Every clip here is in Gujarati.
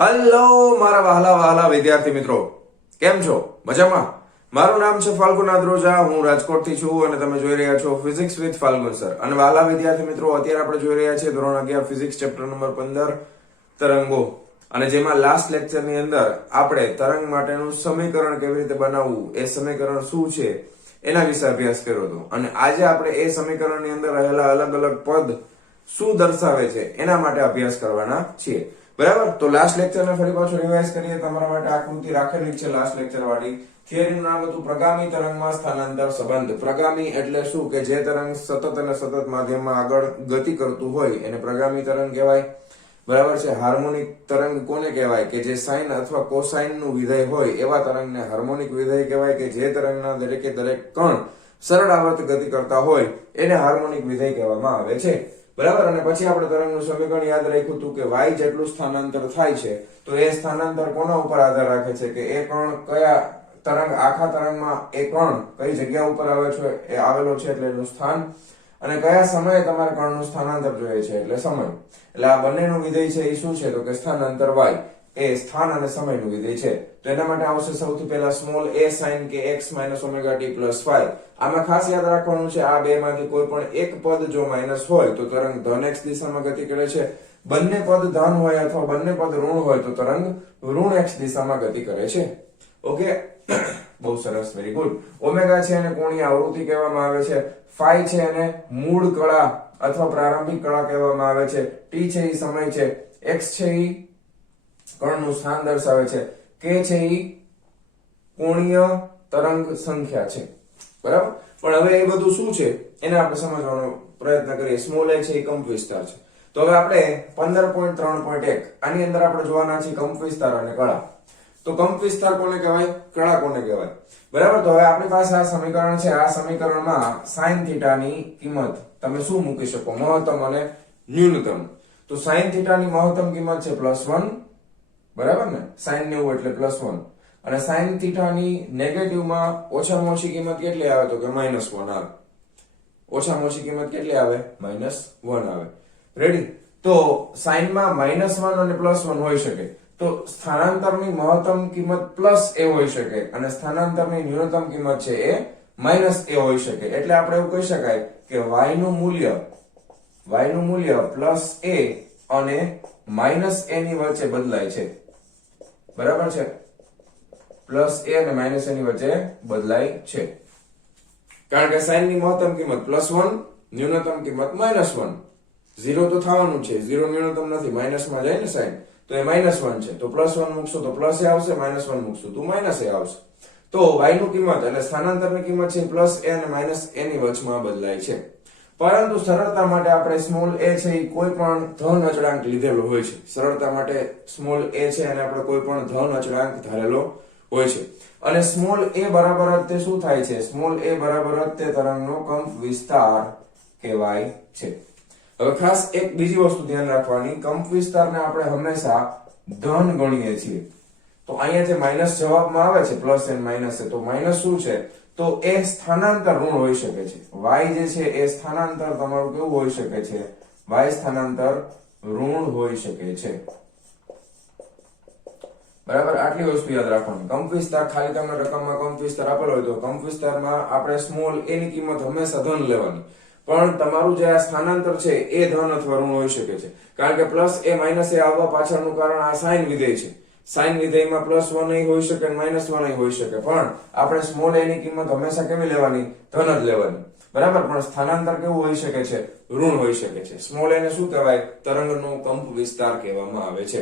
હેલો મારા વહાલા વહાલા વિદ્યાર્થી મિત્રો, કેમ છો? મજામાં? મારું નામ છે ફાલ્ગુન આદ્રોજા, હું રાજકોટથી છું અને તમે જોઈ રહ્યા છો ફિઝિક્સ વિથ ફાલ્ગુન સર. અને વહાલા વિદ્યાર્થી મિત્રો, અત્યારે આપણે જોઈ રહ્યા છીએ ધોરણ 11 ફિઝિક્સ ચેપ્ટર નંબર 15 તરંગો. અને જેમાં લાસ્ટ લેક્ચરની અંદર આપણે તરંગ માટેનું સમીકરણ કેવી રીતે બનાવવું, એ સમીકરણ શું છે એના વિશે અભ્યાસ કર્યો હતો. અને આજે આપણે એ સમીકરણની અંદર રહેલા અલગ અલગ પદ શું દર્શાવે છે એના માટે અભ્યાસ કરવાના છીએ. બરાબર? તો લાસ્ટ લેક્ચરને ફરી પાછું રિવાઇઝ કરીએ. તમારા માટે આકૃતિ રાખેલી છે લાસ્ટ લેક્ચર વાળી. થિયરીનું નામ હતું પ્રગામી તરંગમાં સ્થાનાંતર સંબંધ. પ્રગામી એટલે શું? કે જે તરંગ સતત અને સતત માધ્યમમાં આગળ ગતિ કરતું હોય એને પ્રગામી તરંગ કહેવાય. બરાબર છે? હાર્મોનિક તરંગ કોને કહેવાય? કે જે સાઇન અથવા કોસાઇન નું વિધેય હોય એવા તરંગને હાર્મોનિક વિધેય કહેવાય. કે જે તરંગના દરેકે દરેક કણ સરળ આવર્ત ગતિ કરતા હોય એને હાર્મોનિક વિધેય કહેવામાં આવે છે. બરાબર? અને પછી આપણે તરંગનું સમીકરણ યાદ રાખ્યું હતું કે y જેટલું સ્થાનાંતર થાય છે તો એ સ્થાનાંતર કોના ઉપર આધાર રાખે છે? કે એ કણ કયા તરંગ, આખા તરંગમાં એ કણ કઈ જગ્યા ઉપર આવેલો છે એટલે એનું સ્થાન, અને કયા સમયે તમારે કણનું સ્થાનાંતર જોઈએ છે એટલે સમય. એટલે આ બંનેનું વિધેય છે એ શું છે? તો કે સ્થાનાંતર y એ સ્થાન અને સમયનું વિધેય છે. તો એના માટે આવશે સૌથી પહેલા સ્મોલ a sin કે x - ઓમેગા t + y. આમાં ખાસ યાદ રાખવાનું છે, આ બે માંથી કોઈ પણ એક પદ જો માઇનસ હોય તો તરંગ ધન x દિશામાં ગતિ કરે છે. બંને પદ ધન હોય અથવા બંને પદ ઋણ હોય તો તરંગ ઋણ x દિશામાં ગતિ કરે છે. ઓકે, બહુ સરસ, વેરી ગુડ. ઓમેગા છે એને કોણીય આવૃત્તિ કહેવામાં આવે છે. ફાઈ છે એને મૂળ કળા અથવા પ્રારંભિક કળા કહેવામાં આવે છે. t છે એ સમય છે. x છે એ કણનું સ્થાન દર્શાવે છે. k છે એ કોણીય તરંગ સંખ્યા છે. બરાબર? પણ હવે એ બધું શું છે એને આપણે સમજવાનો પ્રયત્ન કરીએ. સ્મોલ a છે એ કંપ વિસ્તાર છે. તો હવે આપણે 15.3.1 આની અંદર આપણે જોવાના છે કંપ વિસ્તાર અને કળા. તો કંપ વિસ્તાર કોને કહેવાય? કળા કોને કહેવાય? બરાબર? તો હવે આપણી પાસે આ સમીકરણ છે. આ સમીકરણમાં sin θ ની કિંમત તમે શું મૂકી શકો? મહત્તમ અને ન્યૂનતમ. તો sin θ ની મહત્તમ કિંમત છે +1. બરાબર ને? sin 90 એટલે +1. અને sin θ ની નેગેટિવમાં ઓછામાં ઓછી કિંમત કેટલી આવે? તો કે -1 આવે. ઓછામાં ઓછી કિંમત કેટલી આવે? -1 આવે. રેડી? તો sin માં -1 અને +1 હોઈ શકે. તો સ્થાનાંતરની મહત્તમ કિંમત +a હોઈ શકે અને સ્થાનાંતરની ન્યૂનતમ કિંમત છે એ -a હોઈ શકે. એટલે આપણે એવું કહી શકાય કે y નું મૂલ્ય +a અને -a ની વચ્ચે બદલાય છે. બરાબર છે? +a અને -a ની વચ્ચે બદલાય છે. કારણ કે sin ની મહત્તમ કિંમત +1, ન્યૂનતમ કિંમત -1. 0 તો થવાનું છે, 0 ન્યૂનતમ નથી, માઇનસમાં જાય ને sin, તો એ -1 છે. તો +1 મૂકશો તો +a આવશે, -1 મૂકશો તો -a આવશે. તો y નું કિંમત એટલે સ્થાનાંતરની કિંમત છે +a અને -a ની વચમાં બદલાય છે. પરંતુ સરળતા માટે આપણે સ્મોલ a છે એ કોઈ પણ ધન અચળાંક લીધેલો હોય છે. સરળતા માટે સ્મોલ a છે અને આપણે કોઈ પણ ધન અચળાંક ધારેલો હોય છે. અને સ્મોલ a બરાબર જ તે શું થાય છે? સ્મોલ a બરાબર જ તે તરંગનો કંપ વિસ્તાર કહેવાય છે. હવે ખાસ એક બીજી વસ્તુ ધ્યાન રાખવાની, કંપ વિસ્તારને આપણે હંમેશા ધન ગણીએ છીએ. તો અહીંયા જે માઇનસ જવાબમાં આવે છે પ્લસ એન્ડ માઇનસ છે, તો માઇનસ શું છે? તો એ સ્થાનાંતર ઋણ હોઈ શકે છે. y જે છે એ સ્થાનાંતર તમારું કેવું હોઈ શકે છે? y સ્થાનાંતર ઋણ હોઈ શકે છે. બરાબર? આટલી વસ્તુ યાદ રાખવાની. કંપ વિસ્તાર ખાલી તમને રકમમાં કંપ વિસ્તાર આપેલો હોય તો કંપ વિસ્તારમાં આપણે સ્મોલ a ની કિંમત હંમેશા ધન લેવાની. પણ તમારું જે આ સ્થાનાંતર છે એ ધન અથવા ઋણ હોઈ શકે છે. કારણ કે +a - a આવવા પાછળનું કારણ આ સાઇન વિધેય છે. સાઇન વિધેયમાં +1 હોઈ શકે અને -1 હોઈ શકે, પણ આપણે સ્મોલ a ની કિંમત હંમેશા કેવી લેવાની? ધન જ લેવાની. બરાબર? પણ સ્થાનાંતર કેવું હોઈ શકે છે? ઋણ હોઈ શકે છે. સ્મોલ a ને શું કહેવાય? તરંગનો કંપ વિસ્તાર કહેવામાં આવે છે.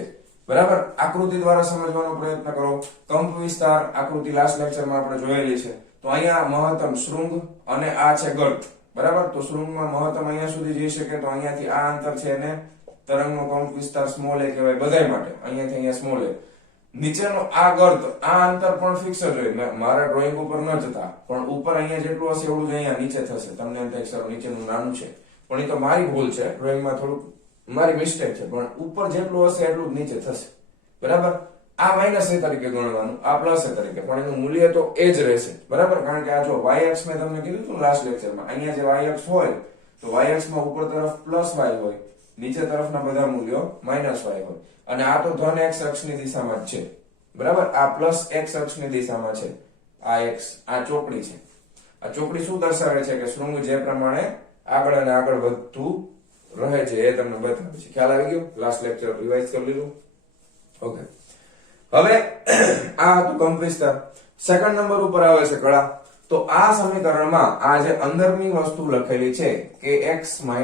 બરાબર? આકૃતિ દ્વારા સમજવાનો પ્રયત્ન કરો. કંપ વિસ્તાર આકૃતિ લાસ્ટ લેક્ચરમાં આપણે જોયેલી છે. તો અહીંયા મહત્તમ શૃંગ અને આ છે ગર્ત. બરાબર? તો શૃંગમાં મહત્તમ અહીંયા સુધી જઈ શકે, તો અહીંયાથી આ અંતર છે એને તરંગનો કંપ વિસ્તાર સ્મોલ a કહેવાય બધાય માટે. અહીંયાથી અહીંયા સ્મોલ a. નીચેનો આ ગર્ત, આ અંતર પણ ફિક્સ જ હોય. મારા ડ્રોઈંગ ઉપર ન જતા, પણ ઉપર અહીંયા જેટલું હશે એવું જ અહીંયા નીચે થશે. તમને એમ થાય સર નીચેનું નાનું છે, પણ એ તો મારી ભૂલ છે, ડ્રોઈંગમાં થોડુંક મારી મિસ્ટેક છે, પણ ઉપર જેટલું હશે એટલું જ નીચે થશે. બરાબર? આ -a તરીકે ગણવાનું, આ +a તરીકે, પણ એનું મૂલ્ય તો એ જ રહેશે. બરાબર? કારણ કે આ જો y અક્ષ મેં તમને કીધું હતું લાસ્ટ લેક્ચરમાં, અહીંયા જે y અક્ષ હોય તો y અક્ષમાં ઉપર તરફ +y હોય નીચે તરફના બધા મૂલ્યો -y હોય અને આ તો ધન x અક્ષની દિશામાં જ છે બરાબર આ પ્લસ x અક્ષની દિશામાં છે આ x આ ચોકડી છે આ ચોકડી શું દર્શાવે છે કે શૃંગ જે પ્રમાણે આગળ અને આગળ વધતું રહે છે એ તમને બતાવે છે ખ્યાલ આવી ગયો લાસ્ટ લેક્ચર રિવાઇઝ કરી લીધું ઓકે હવે આ હતું કંપ વિસ્તાર સેકન્ડ નંબર ઉપર આવે છે કળા તો આ સમીકરણમાં આ જે અંદરની વસ્તુ લખેલી છે કે x - ωt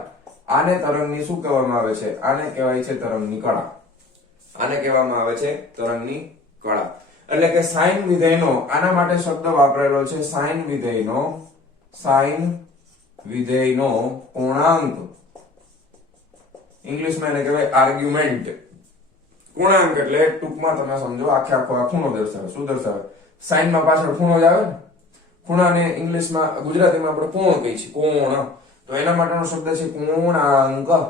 + આને તરંગની શું કહેવામાં આવે છે આને કહેવાય છે તરંગની કળા આને કહેવામાં આવે છે તરંગની કળા એટલે કે સાઇન વિધેયનો આના માટે શબ્દ વાપરેલો છે સાઇન વિધેયનો પૂર્ણાંક ઇંગ્લિશમાં એને કહેવાય આર્ગ્યુમેન્ટ પૂર્ણાંક એટલે ટૂંકમાં તમે સમજો આખે આખો આ ખૂણો દર્શાવે શું દર્શાવે સાઇન માં પાછળ ખૂણો જ આવે ને ખૂણાને ઇંગ્લિશમાં ગુજરાતીમાં આપણે કોણ કહીએ છીએ કોણ તો એના માટેનો શબ્દ છે પૂર્ણાંક આ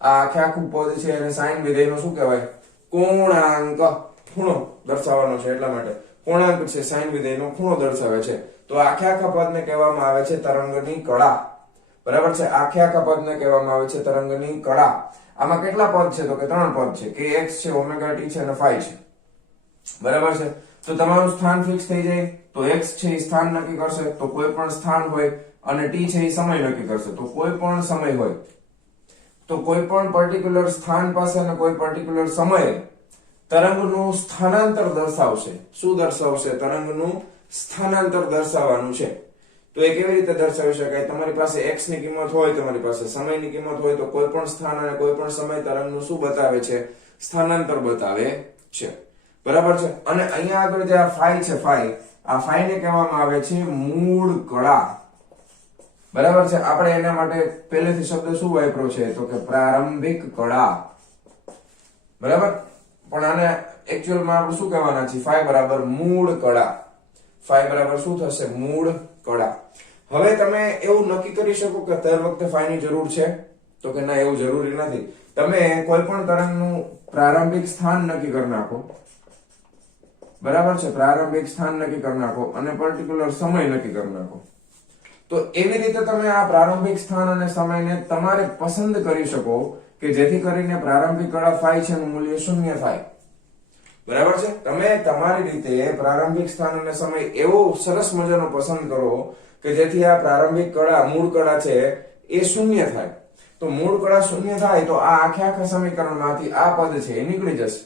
આખે આખું પદ છે અને સાઇન વિધેયનો શું કહેવાય પૂર્ણાંક ખૂણો દર્શાવવાનો છે એટલા માટે પૂર્ણાંક છે સાઇન વિધેયનો ખૂણો દર્શાવે છે તો આખે આખા પદને કહેવામાં આવે છે તરંગની કળા બરાબર છે આખે આખા પદને કહેવામાં આવે છે તરંગની કળા આમાં કેટલા પદ છે તો કે 3 પદ છે કે x છે ωt છે અને ϕ છે બરાબર છે તો તમારું સ્થાન ફિક્સ થઈ જાય તો x છે એ સ્થાન નક્કી કરશે તો કોઈ પણ સ્થાન હોય અને t છે એ સમય નક્કી કરશે તો કોઈ પણ સમય હોય તો કોઈ પણ પર્ટિક્યુલર સ્થાન પાસે અને કોઈ પર્ટિક્યુલર સમયે તરંગનું સ્થાનાંતર દર્શાવશે શું દર્શાવશે તરંગનું સ્થાનાંતર દર્શાવવાનું છે તો એ કેવી રીતે દર્શાવી શકાય તમારી પાસે x ની કિંમત હોય તમારી પાસે સમયની કિંમત હોય તો કોઈ પણ સ્થાન અને કોઈ પણ સમય તરંગનું શું બતાવે છે સ્થાનાંતર બતાવે છે બરાબર છે અને અહીંયા આગળ જે આ phi છે આ phi ને કહેવામાં આવે છે મૂળ કળા બરાબર છે આપણે એના માટે પહેલેથી શબ્દ શું વાપર્યો છે તો કે પ્રારંભિક કળા બરાબર પણ આને એક્ચ્યુઅલમાં આપણે શું કહેવાના છે phi બરાબર મૂળ કળા phi બરાબર શું થશે મૂળ કળા હવે તમે એવું નક્કી કરી શકો કે દર વખતે phi ની જરૂર છે તો કે ના એવું જરૂરી નથી તમે કોઈ પણ તરંગનું પ્રારંભિક સ્થાન નક્કી કરી નાખો બરાબર છે પ્રારંભિક સ્થાન નક્કી કરી નાખો અને પર્ટિક્યુલર સમય નક્કી કરી નાખો તો એવી રીતે તમે આ પ્રારંભિક સ્થાન અને સમયને તમારે પસંદ કરી શકો કે જેથી કરીને પ્રારંભિક કળા phi છે નું મૂલ્ય 0 થાય બરાબર છે તમે તમારી રીતે પ્રારંભિક સ્થાન અને સમય એવો સરસ મજાનો પસંદ કરો કે જેથી આ પ્રારંભિક કળા મૂળ કળા છે એ 0 થાય તો મૂળ કળા 0 થાય તો આ આખા સમીકરણમાંથી આ પદ છે એ નીકળી જશે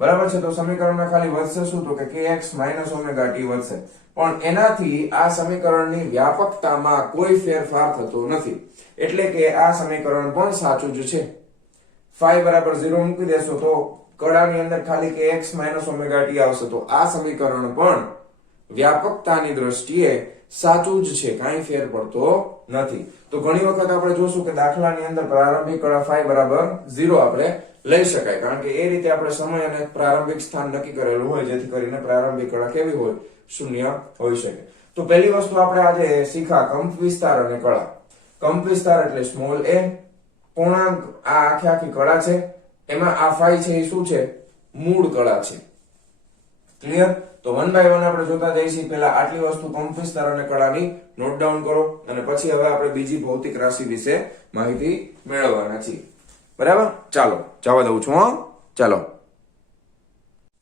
બરાબર છે તો સમીકરણમાં ખાલી વધશે શું તો કે kx - ωt વધશે પણ એનાથી આ સમીકરણની વ્યાપકતામાં કોઈ ફેરફાર થતો નથી એટલે કે આ સમીકરણ પણ સાચું જ છે phi બરાબર 0 મૂકી દેશો તો કળાની અંદર ખાલી kx - ωt આવશે તો આ સમીકરણ પણ વ્યાપકતાની દ્રષ્ટિએ સાચું જ છે કાંઈ ફેર પડતો નથી તો ઘણી વખત આપણે જોશું કે દાખલાની અંદર પ્રારંભિક કળા phi બરાબર 0 આપણે લઈ શકાય કારણ કે એ રીતે આપણે સમય અને પ્રારંભિક સ્થાન નક્કી કરેલું હોય જેથી કરીને પ્રારંભિક કળા કેવી હોય 0 હોઈ શકે તો પહેલી વસ્તુ આપણે આજે શીખા કંપ વિસ્તાર અને કળા કંપ વિસ્તાર એટલે સ્મોલ a પૂર્ણાંક આ આખી કળા છે એમાં આ phi છે એ શું છે મૂળ કળા છે ક્લિયર તો 1 by 1 આપણે જોતા જઈશું પહેલા આટલી વસ્તુ કંપ વિસ્તાર અને કળાની નોટ ડાઉન કરો અને પછી હવે આપણે બીજી ભૌતિક રાશિ વિશે માહિતી મેળવવાના છીએ બરાબર ચાલો જવા દઉં છું ચાલો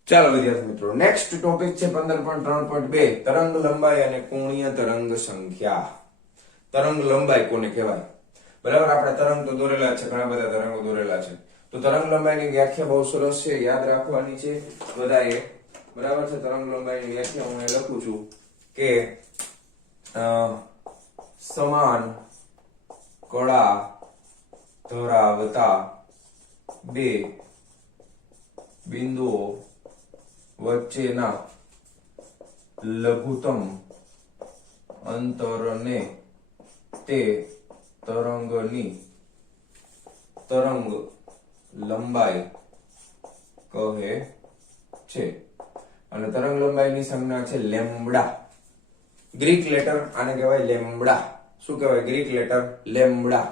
વિદ્યાર્થી મિત્રો નેક્સ્ટ ટોપિક છે 15.3.2 તરંગ લંબાઈ અને કોણીય તરંગ સંખ્યા તરંગ લંબાઈ કોને કહેવાય બરાબર આપણે તરંગ તો દોરેલા છે ઘણા બધા તરંગો દોરેલા છે તો તરંગ લંબાઈની વ્યાખ્યા બહુ સરસ છે યાદ રાખવાની છે બધાએ બરાબર છે તરંગ લંબાઈની વ્યાખ્યા હું અહીં લખું છું કે સમાન કળા ધરાવતા બે બિંદુઓ વચ્ચેના લઘુત્તમ અંતરને તે તરંગની તરંગ લંબાઈ કહે છે અને તરંગ લંબાઈની સંજ્ઞા છે લેમ્બડા ગ્રીક લેટર આને કહેવાય લેમ્બડા શું કહેવાય ગ્રીક લેટર લેમ્બડા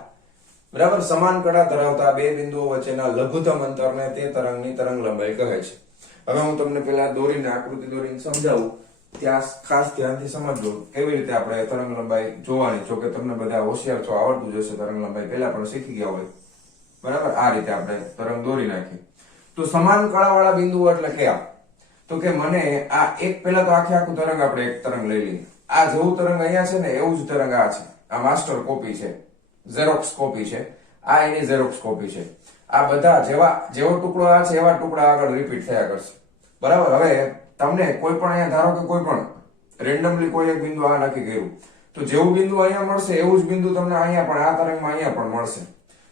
બરાબર સમાન કળા ધરાવતા બે બિંદુઓ વચ્ચેના લઘુત્તમ અંતરને તે તરંગની તરંગ લંબાઈ કહે છે હવે હું તમને પેલા દોરીને આકૃતિ દોરીને સમજાવું ત્યાં ખાસ ધ્યાનથી સમજજો કેવી રીતે આપણે તરંગ લંબાઈ જોવાની. જો કે તમને બધા હોશિયાર છો, આવડતું જશે તરંગ લંબાઈ, પહેલા પણ શીખી ગયા હોય, બરાબર. આ રીતે આપણે તરંગ દોરી નાખી. તો સમાન કળાવાળા બિંદુઓ એટલે કયા? તો કે મને આ એક પહેલા તો આખું તરંગ આપણે એક તરંગ લઈ લઈએ. આ જેવું તરંગ અહીંયા છે ને એવું જ તરંગ આ છે. આ માસ્ટર કોપી છે, ઝેરોક્સ કોપી છે, આ એની ઝેરોક્સ કોપી છે. આ બધા જેવો ટુકડો આ છે એવા ટુકડા આગળ રિપીટ થયા કરશે, બરાબર. હવે તમને કોઈ પણ અહીંયા ધારો કે કોઈ પણ રેન્ડમલી કોઈ એક બિંદુ આ નક્કી કર્યું, તો જેવું બિંદુ અહીંયા મળશે એવું જ બિંદુ તમને અહીંયા પણ આ તરંગમાં અહીંયા પણ મળશે.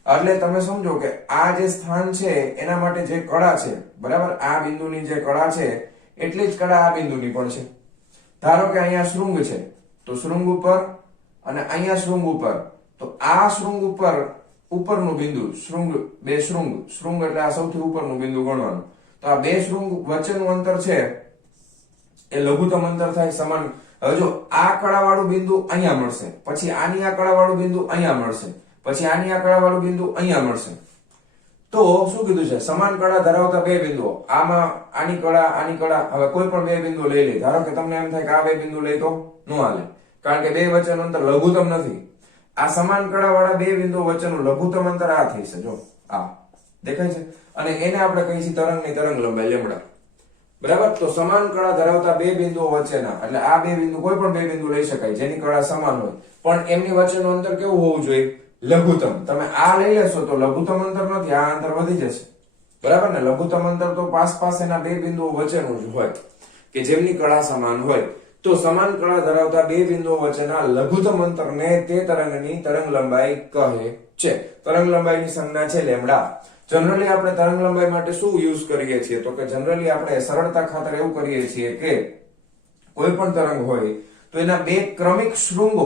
એટલે તમે સમજો કે આ જે સ્થાન છે એના માટે જે કળા છે, બરાબર, આ બિંદુની જે કળા છે એટલી જ કળા આ બિંદુની પણ છે. ધારો કે અહીંયા શૃંગ છે, તો શૃંગ ઉપર અને અહીંયા શૃંગ ઉપર, તો આ શૃંગ ઉપરનું બિંદુ, શૃંગ એટલે આ સૌથી ઉપરનું બિંદુ ગણવાનું. તો આ બે શૃંગ વચ્ચેનું અંતર છે એ લઘુત્તમ અંતર થાય, સમાન. હવે જો આ કળાવાળું બિંદુ અહીંયા મળશે, પછી આની આ કળાવાળું બિંદુ અહીંયા મળશે, પછી આની આ કળાવાળું બિંદુ અહીંયા મળશે. તો શું કીધું છે? સમાન કળા ધરાવતા બે બિંદુઓ. આમાં આની કળા, હવે કોઈ પણ બે બિંદુ લઈ લે. ધારો કે તમને એમ થાય કે આ બે બિંદુ લઈ તો ન હાલે, કારણ કે બે વચ્ચેનું અંતર લઘુત્તમ નથી. આ સમાન કળાવાળા બે બિંદુઓ વચ્ચેનું લઘુત્તમ અંતર આ થઈ છે, જો આ દેખાય છે. અને એને આપણે કહીએ છીએ તરંગની તરંગ લંબાઈ લેમ્બડા, બરાબર. તો સમાન કળા ધરાવતા બે બિંદુઓ વચ્ચેના, એટલે આ બે બિંદુ કોઈ પણ બે બિંદુ લઈ શકાય જેની કળા સમાન હોય, પણ એમની વચ્ચેનું અંતર કેવું હોવું જોઈએ? લઘુત્તમ. તમે આ લઈ લેશો તો લઘુત્તમ અંતર નથી, આ અંતર વધી જશે, બરાબર ને. લઘુત્તમ અંતર તો પાસ એના બે બિંદુઓ વચ્ચેનું જ હોય કે જેમની કળા સમાન હોય. તો સમાન કળા ધરાવતા બે બિંદુઓ વચ્ચેના લઘુત્તમ અંતરને તે તરંગની તરંગ લંબાઈ કહે છે. તરંગ લંબાઈની સંજ્ઞા છે લેમ્બડા. જનરલી આપણે તરંગ લંબાઈ માટે શું યુઝ કરીએ છીએ? તો કે જનરલી આપણે સરળતા ખાતર એવું કરીએ છીએ કે કોઈ પણ તરંગ હોય તો એના બે ક્રમિક શૃંગ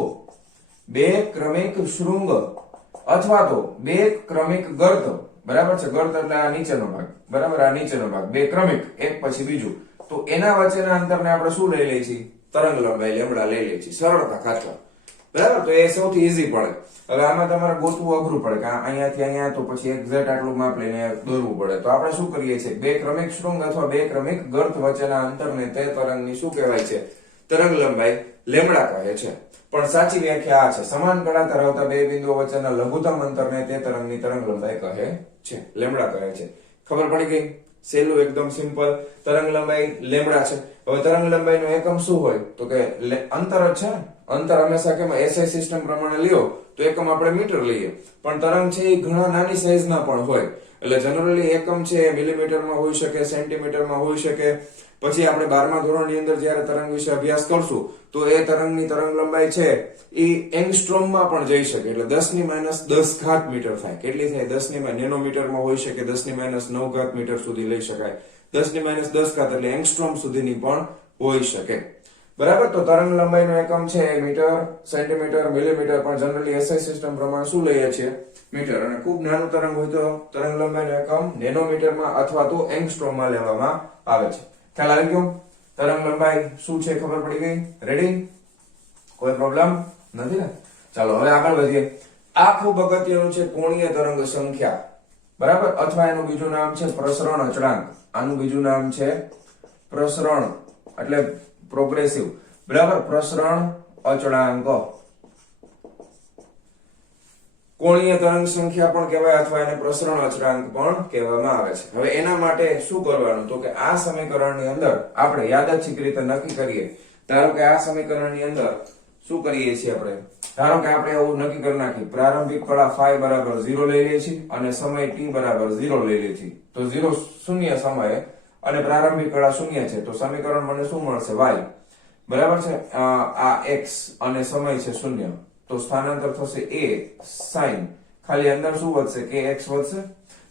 અથવા તો બે ક્રમિક ગર્ત, બરાબર છે. ગર્ત એટલે આ નીચેનો ભાગ, બરાબર, આ નીચેનો ભાગ, બે ક્રમિક એક પછી બીજું, તો એના વચ્ચેના અંતરને આપણે શું લઈ લઈએ છીએ? તરંગ લંબાઈ લેમ્બડા લઈ લઈએ છીએ, સરળતા ખાતર, બરાબર. તો એ સૌથી ઈઝી પડે. હવે આમાં તમારે ગોતવું અઘરું પડે કે અહીંયાથી અહીંયા, તો પછી એક્ઝેક્ટ આટલું માપ લઈને દોરવું પડે. તો આપણે શું કરીએ છીએ? બે ક્રમિક શૃંગ અથવા બે ક્રમિક ગર્ત વચ્ચેના અંતરને તે તરંગની શું કહેવાય છે? તરંગ લંબાઈ લેમ્બડા કહે છે. પણ સાચી વ્યાખ્યા આ છે: સમાન કળા ધરાવતા બે બિંદુઓ વચ્ચેના લઘુત્તમ અંતરને તે તરંગની તરંગ લંબાઈ કહે છે, લેમ્બડા કહે છે. ખબર પડી ગઈ? સહેલું, એકદમ સિમ્પલ. તરંગ લંબાઈ લેમ્બડા છે. હવે તરંગ લંબાઈનો એકમ શું હોય? તો કે અંતર જ છે ને. અંતર હંમેશા કેમ એસઆઈ સિસ્ટમ પ્રમાણે લ્યો તો એકમ આપણે મીટર લઈએ, પણ તરંગ છે એ ઘણા નાની સાઈઝના પણ હોય. એટલે જનરલી એકમ છે મિલીમીટરમાં હોઈ શકે, સેન્ટીમીટરમાં હોઈ શકે. પછી આપણે 12મા ધોરણની અંદર જ્યારે તરંગ વિશે અભ્યાસ કરશું તો એ તરંગની તરંગ લંબાઈ છે એ એંગસ્ટ્રોમમાં પણ જઈ શકે, એટલે 10⁻10 મીટર થાય. કેટલી થાય? 10 નેનોમીટરમાં હોઈ શકે, 10⁻9 મીટર સુધી લઈ શકાય, 10⁻10 એટલે એંગસ્ટ્રોમ સુધીની પણ હોઈ શકે, બરાબર. તો તરંગ લંબાઈનો એકમ છે મીટર, સેન્ટીમીટર, મિલીમીટર, પણ જનરલી એસઆઈ સિસ્ટમ પ્રમાણે શું લઈએ છીએ? મીટર. અને ખૂબ નાનું તરંગ હોય તો તરંગ લંબાઈનો એકમ નેનોમીટરમાં અથવા તો એંગસ્ટ્રોમમાં લેવામાં આવે છે. ખ્યાલ આવી ગયો? તરંગ લંબાઈ શું છે ખબર પડી ગઈ? રેડી? કોઈ પ્રોબ્લેમ નથી ને? ચાલો હવે આગળ વધીએ. આ ખૂબ અગત્યનું છે, કોણીય તરંગ સંખ્યા, બરાબર, અથવા એનું બીજું નામ છે પ્રસરણ અચળાંક. આનું બીજું નામ છે પ્રસરણ એટલે પ્રોગ્રેસિવ, બરાબર, પ્રસરણ અચળાંક. કોણીય તરંગ સંખ્યા પણ કહેવાય અથવા એને પ્રસરણ અચળાંક પણ કહેવામાં આવે છે. હવે એના માટે શું કરવાનું? તો કે આ સમીકરણની અંદર આપણે યાદચ્છિક રીતે નક્કી કરીએ. ધારો કે આ સમીકરણની અંદર શું કરીએ છીએ આપણે? ધારો કે આપણે એવું નક્કી કરી નાખીએ, પ્રારંભિક કળા φ બરાબર 0 લઈ લઈએ છીએ અને સમય t બરાબર 0 લઈ લઈએ છીએ. તો 0 શૂન્ય સમયે અને પ્રારંભિક કળા શૂન્ય છે, તો સમીકરણ મને શું મળશે? y, બરાબર છે. આ x અને સમય છે શૂન્ય, તો સ્થાનાંતર થશે a sin, ખાલી અંદર શું વધશે? kx વધશે,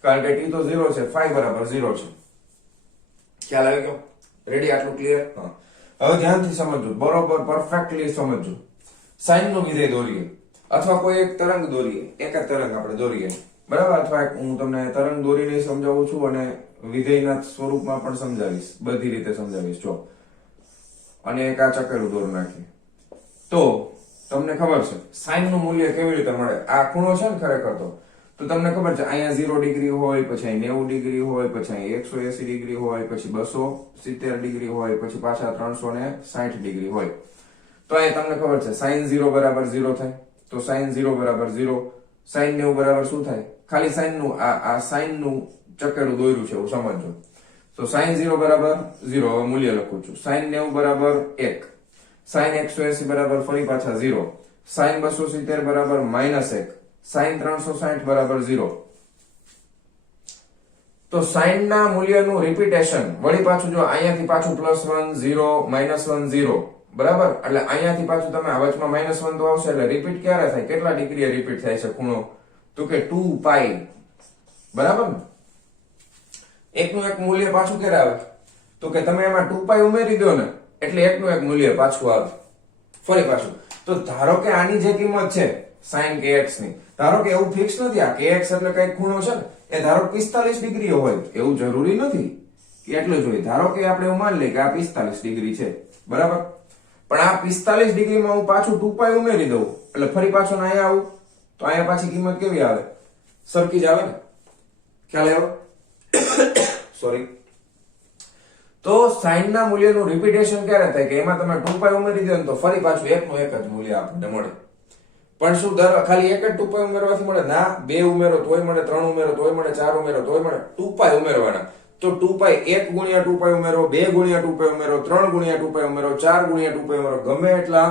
કારણ કે t તો 0 છે, φ બરાબર 0 છે. ખ્યાલ આવી ગયો? રેડી? આટલું ક્લિયર? હા. હવે ધ્યાનથી સમજજો, બરોબર, પરફેક્ટલી સમજજો. સાઈન નું વિધેય દોરીએ અથવા કોઈ એક તરંગ દોરીએ, એક જ તરંગ આપણે દોરીએ, બરાબર, અથવા હું તમને તરંગ દોરીને સમજાવું છું અને વિધેયના સ્વરૂપમાં પણ સમજાવીશ, બધી રીતે સમજાવીશ. જો અને એક આ ચકેલું દોર નાખીએ તો તમને ખબર છે સાઈન નું મૂલ્ય કેવી રીતે મળે. આ ખૂણો છે ને ખરેખર તો તમને ખબર છે અહીંયા 0 ડિગ્રી હોય, પછી અહીં 90 ડિગ્રી હોય, પછી અહીં 180 ડિગ્રી હોય, પછી 270 ડિગ્રી હોય, પછી પાછા 360 ડિગ્રી હોય. તો અહીંયા તમને ખબર છે sin 0 બરાબર 0 થાય. તો sin 0 બરાબર 0, sin 90 બરાબર શું થાય? ખાલી sin નું આ sin નું ચકેડું દોર્યું છે એવું સમજજો. તો sin 0 બરાબર 0, હવે મૂલ્ય લખું છું. sin 90 બરાબર 1, sin 180 બરાબર ફરી પાછા 0, sin 270 બરાબર -1, sin 360 બરાબર 0. તો sin ના મૂલ્યનું રિપીટેશન વળી પાછું જો અહીંયાથી પાછું +1 0 -1 0 બરાબર, એટલે અહીંયાથી પાછું તમે આ વચમાં -1 તો આવશે, એટલે રિપીટ ક્યારે થાય? કેટલા ડિગ્રીએ રિપીટ થાય છે ખૂણો? તો કે 2 પાઈ, બરાબર ને? એકનું એક મૂલ્ય પાછું ક્યારે આવે? તો કે તમે એમાં 2 પાઈ ઉમેરી દો ને એટલે એકનું એક મૂલ્ય પાછું આવે ફરી પાછું. તો ધારો કે આની જે કિંમત છે sin kx ની, ધારો કે એવું ફિક્સ નથી આ kx એટલે કઈ ખૂણો છે ને એ ધારો 45 ડિગ્રી હોય એવું જરૂરી નથી કે એટલું જ હોય. ધારો કે આપણે એવું માની લઈએ કે આ 45 ડિગ્રી છે, બરાબર, પણ આ 45 ડિગ્રીમાં હું પાછું 2 પાઈ ઉમેરી દઉં એટલે ફરી પાછું અહીંયા આવું તો અહીંયા પાછી કિંમત કેવી આવે? સરખી જ આવે ને? ખ્યાલ આવ્યો? સોરી. તો sin ના મૂલ્યનું રિપીટેશન ક્યારે થાય? કે એમાં તમે 2 પાઈ ઉમેરી દો ને તો ફરી પાછું એકનું એક જ મૂલ્ય આપણને મળે. પણ શું દર ખાલી એક જ 2 પાઈ ઉમેરવાથી મળે? ના, 2 ઉમેરો તોય મળે, 3 ઉમેરો તોય મળે, 4 ઉમેરો તોય મળે. 2 પાઈ ઉમેરવાના. તો 2 પાઈ 1 ગુણ્યા 2 પાઈ ઉમેરો, 2 ગુણ્યા 2 પાઈ ઉમેરો, 3 ગુણ્યા 2 પાઈ ઉમેરો, 4 ગુણ્યા 2 પાઈ ઉમેરો, ગમે એટલા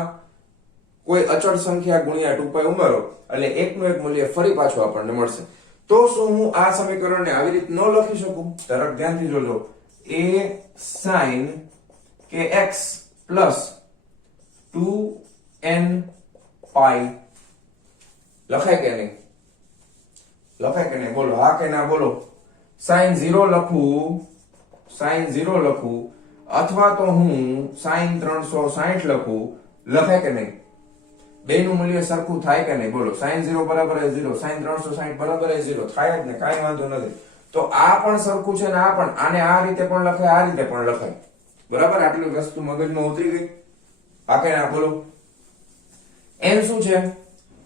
કોઈ અચળ સંખ્યા ગુણ્યા 2 પાઈ ઉમેરો એટલે એકનું એક મૂલ્ય ફરી પાછું આપણને મળશે. તો શું હું આ સમીકરણને આવી રીતે ન લખી શકું? તરત ધ્યાનથી જોજો. a sin kx plus 2n pi લખાય કે નહીં? લખાય કે નહીં? બોલો હા કે ના બોલો. sin 0 લખું, sin 0 લખું, અથવા તો હું sin 360 લખું, લખાય કે નહીં? બેનું મૂલ્ય સરખું થાય કે નહીં? બોલો. sin 0 બરાબર 0, sin 360 બરાબર 0 થાય જ ને, કાંઈ વાંધો નથી. તો આ પણ સરખું છે ને આ પણ, આને આ રીતે પણ લખાય, આ રીતે પણ લખાય, બરાબર. આટલી વસ્તુ મગજમાં ઉતરી ગઈ? હા કે ના બોલો. n શું છે?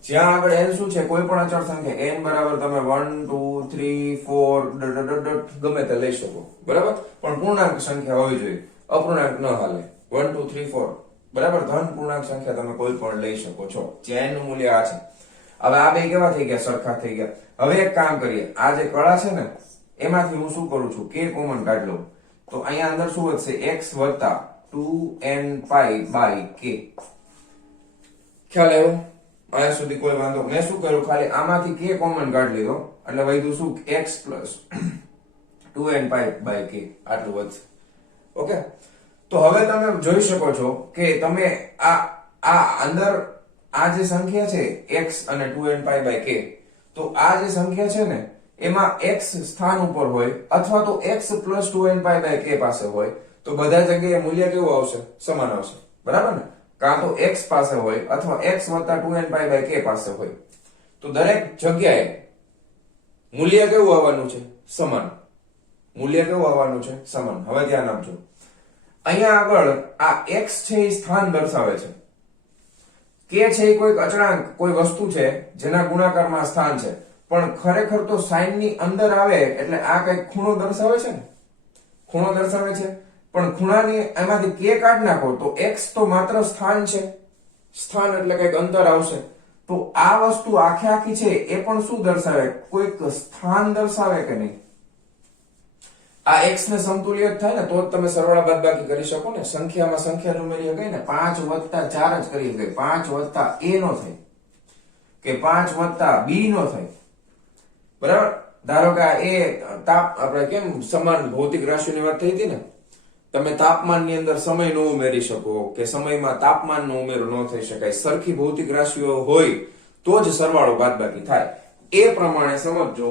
જ્યાં આગળ n શું છે? કોઈ પણ અચળ સંખ્યા n બરાબર તમે 1 2 3 4 ગમે તે લઈ શકો, બરાબર, પણ પૂર્ણાંક સંખ્યા હોવી જોઈએ, અપૂર્ણાંક ન હાલે. 1 2 3 4 બરાબર, ધન પૂર્ણાંક સંખ્યા તમે કોઈ પણ લઈ શકો છો. જ્યાં n નું મૂલ્ય આ છે. હવે આ બે કેવા થઈ ગયા? સરખા થઈ ગયા. હવે એક કામ કરીએ, આ જે કળા છે ને એમાંથી હું શું કરું છું? k કોમન કાઢી લઉં. તો અહીંયા અંદર શું વધશે? x વત્તા 2n pi by k. ખ્યાલ આવ્યો? અહીંયા સુધી કોઈ વાંધો? મેં શું કર્યું? ખાલી આમાંથી k કોમન કાઢી લીધો એટલે વધ્યું શું? x plus 2n pi by k. આટલું વધશે. ઓકે. તો હવે તમે જોઈ શકો છો કે તમે આ અંદર આ જે સંખ્યા છે x અને 2n pi by k, તો આ જે સંખ્યા છે ને એમાં x સ્થાન ઉપર હોય અથવા તો x plus 2n pi by k પાસે હોય તો બધા જગ્યાએ મૂલ્ય કેવું આવશે? સમાન આવશે, બરાબર ને? કાં તો x પાસે હોય અથવા x વત્તા 2n pi by k પાસે હોય. તો દરેક જગ્યાએ મૂલ્ય કેવું આવવાનું છે? સમાન. મૂલ્ય કેવું આવવાનું છે? સમાન. હવે ધ્યાન આપજો. અહીંયા આગળ આ x છે એ સ્થાન દર્શાવે છે, k છે એ કોઈક અચળાંક, કોઈ વસ્તુ છે જેના ગુણાકારમાં સ્થાન છે, પણ ખરેખર તો સાઈન ની અંદર આવે એટલે આ કઈક ખૂણો દર્શાવે છે ને, ખૂણો દર્શાવે છે, પણ ખૂણાની એમાંથી k કાઢી નાખો તો x તો માત્ર સ્થાન છે, સ્થાન એટલે કઈક અંતર આવશે. તો આ વસ્તુ આખે આખી છે એ પણ શું દર્શાવે? કોઈક સ્થાન દર્શાવે કે નહીં? આ x ને સમતુલ્ય જ થાય ને તો જ તમે સરવાળા બાદબાકી કરી શકો ને. સંખ્યામાં સંખ્યા ઉમેરી ગઈ ને 5 વત્તા 4 જ કરી ગઈ, 5 વત્તા a નો થાય કે 5 વત્તા b નો થાય, બરાબર. ધારો કે આ તાપ આપણે કેમ સમાન ભૌતિક રાશિઓની વાત થઈ હતી ને, તમે તાપમાનની અંદર સમય ન ઉમેરી શકો કે સમયમાં તાપમાનનો ઉમેરો ન થઈ શકાય. સરખી ભૌતિક રાશિઓ હોય તો જ સરવાળો બાદબાકી થાય. એ પ્રમાણે સમજજો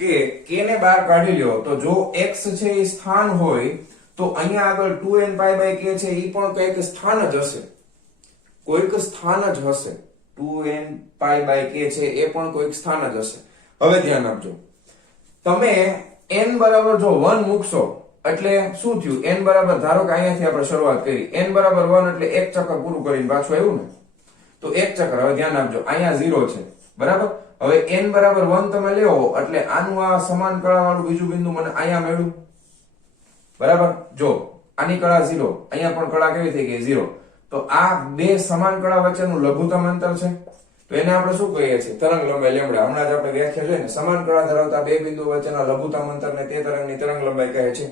કે k ને બહાર કાઢી લ્યો તો જો x છે એ સ્થાન હોય તો અહીંયા આગળ 2n pi by k છે એ પણ કઈક સ્થાન જ હશે, કોઈક સ્થાન જ હશે. 2n pi by k છે એ પણ કોઈક સ્થાન જ હશે. હવે ધ્યાન આપજો, તમે n બરાબર જો 1 મૂકશો એટલે શું થયું? n બરાબર ધારો કે અહીંયાથી આપણે શરૂઆત કરી, n બરાબર 1 એટલે એક ચક્કર પૂરું કરીને પાછું આવ્યું ને, તો એક ચક્કર. હવે ધ્યાન આપજો, અહીંયા 0 છે, બરાબર, હવે n બરાબર 1 તમે લેવો એટલે આનું આ સમાન કળા વાળું બીજું બિંદુ મને અહીંયા મળ્યું, બરાબર. જો આની કળા 0, અહીંયા પણ કળા કેવી થઈ ગઈ 0, તો આ બે સમાન કળા વચ્ચેનું લઘુત્તમ અંતર છે. તો એને આપણે શું કહીએ છીએ? તરંગ લંબાઈ લેમ્બડા. હમણાં જ આપણે વ્યાખ્યા જોઈ ને, સમાન કળા ધરાવતા બે બિંદુઓ વચ્ચેના લઘુત્તમ અંતરને તે તરંગની તરંગ લંબાઈ કહે છે.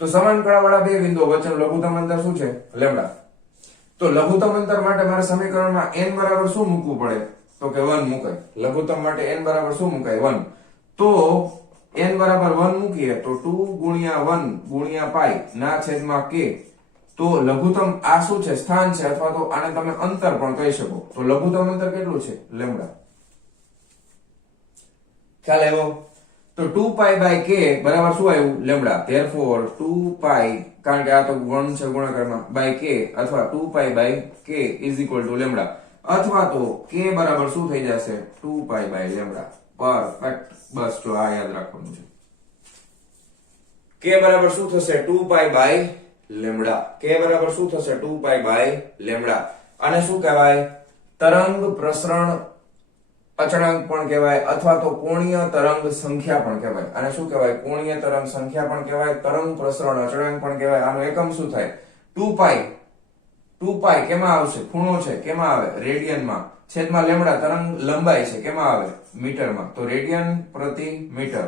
તો સમાન કળા વાળા બે બિંદુઓ વચ્ચેનું લઘુત્તમ અંતર શું છે? લેમ્બડા. તો લઘુત્તમ અંતર માટે મારે સમીકરણમાં n બરાબર શું મૂકવું પડે? તો કે 1 મુકાય. લઘુત્તમ માટે n બરાબર શું મુકાય? 1. તો n બરાબર 1 મૂકીએ તો 2 ગુણ્યા 1 ગુણ્યા પાઈ ના છેદમાં k. તો લઘુત્તમ આ શું છે? સ્થાન છે, અથવા તો આને તમે અંતર પણ કહી શકો. તો લઘુત્તમ અંતર કેટલું છે? લેમ્બડા. ખ્યાલ આવ્યો? તો 2 પાઈ બાય k બરાબર શું આવ્યું? લેમ્બડા. ધેરફોર 2 પાઈ, કારણ કે આ તો ગુણ છે ગુણાકારમાં, બાય k અથવા 2 pi by k is equal to lambda, અથવા તો k બરાબર શું થઈ જશે? 2 પાઈ બાય લેમ્બડા. પરફેક્ટ. બસ જો આ યાદ રાખવાનું છે. k બરાબર શું થશે? 2 પાઈ બાય લેમ્બડા. k બરાબર શું થશે? 2 પાઈ બાય લેમ્બડા. આને શું કહેવાય? તરંગ પ્રસરણ અચળાંક પણ કહેવાય, અથવા તો કોણીય તરંગ સંખ્યા પણ કહેવાય. આને શું કહેવાય? કોણીય તરંગ સંખ્યા પણ કહેવાય, તરંગ પ્રસરણ અચળાંક પણ કહેવાય. આનો એકમ શું થાય? 2 પાઈ. 2 પાઈ કેમાં આવશે? ખૂણો છે, કેમાં આવે? રેડિયનમાં. છેદમાં લેમ્બડા તરંગ લંબાઈ છે, કેમાં આવે? મીટરમાં. તો રેડિયન પ્રતિ મીટર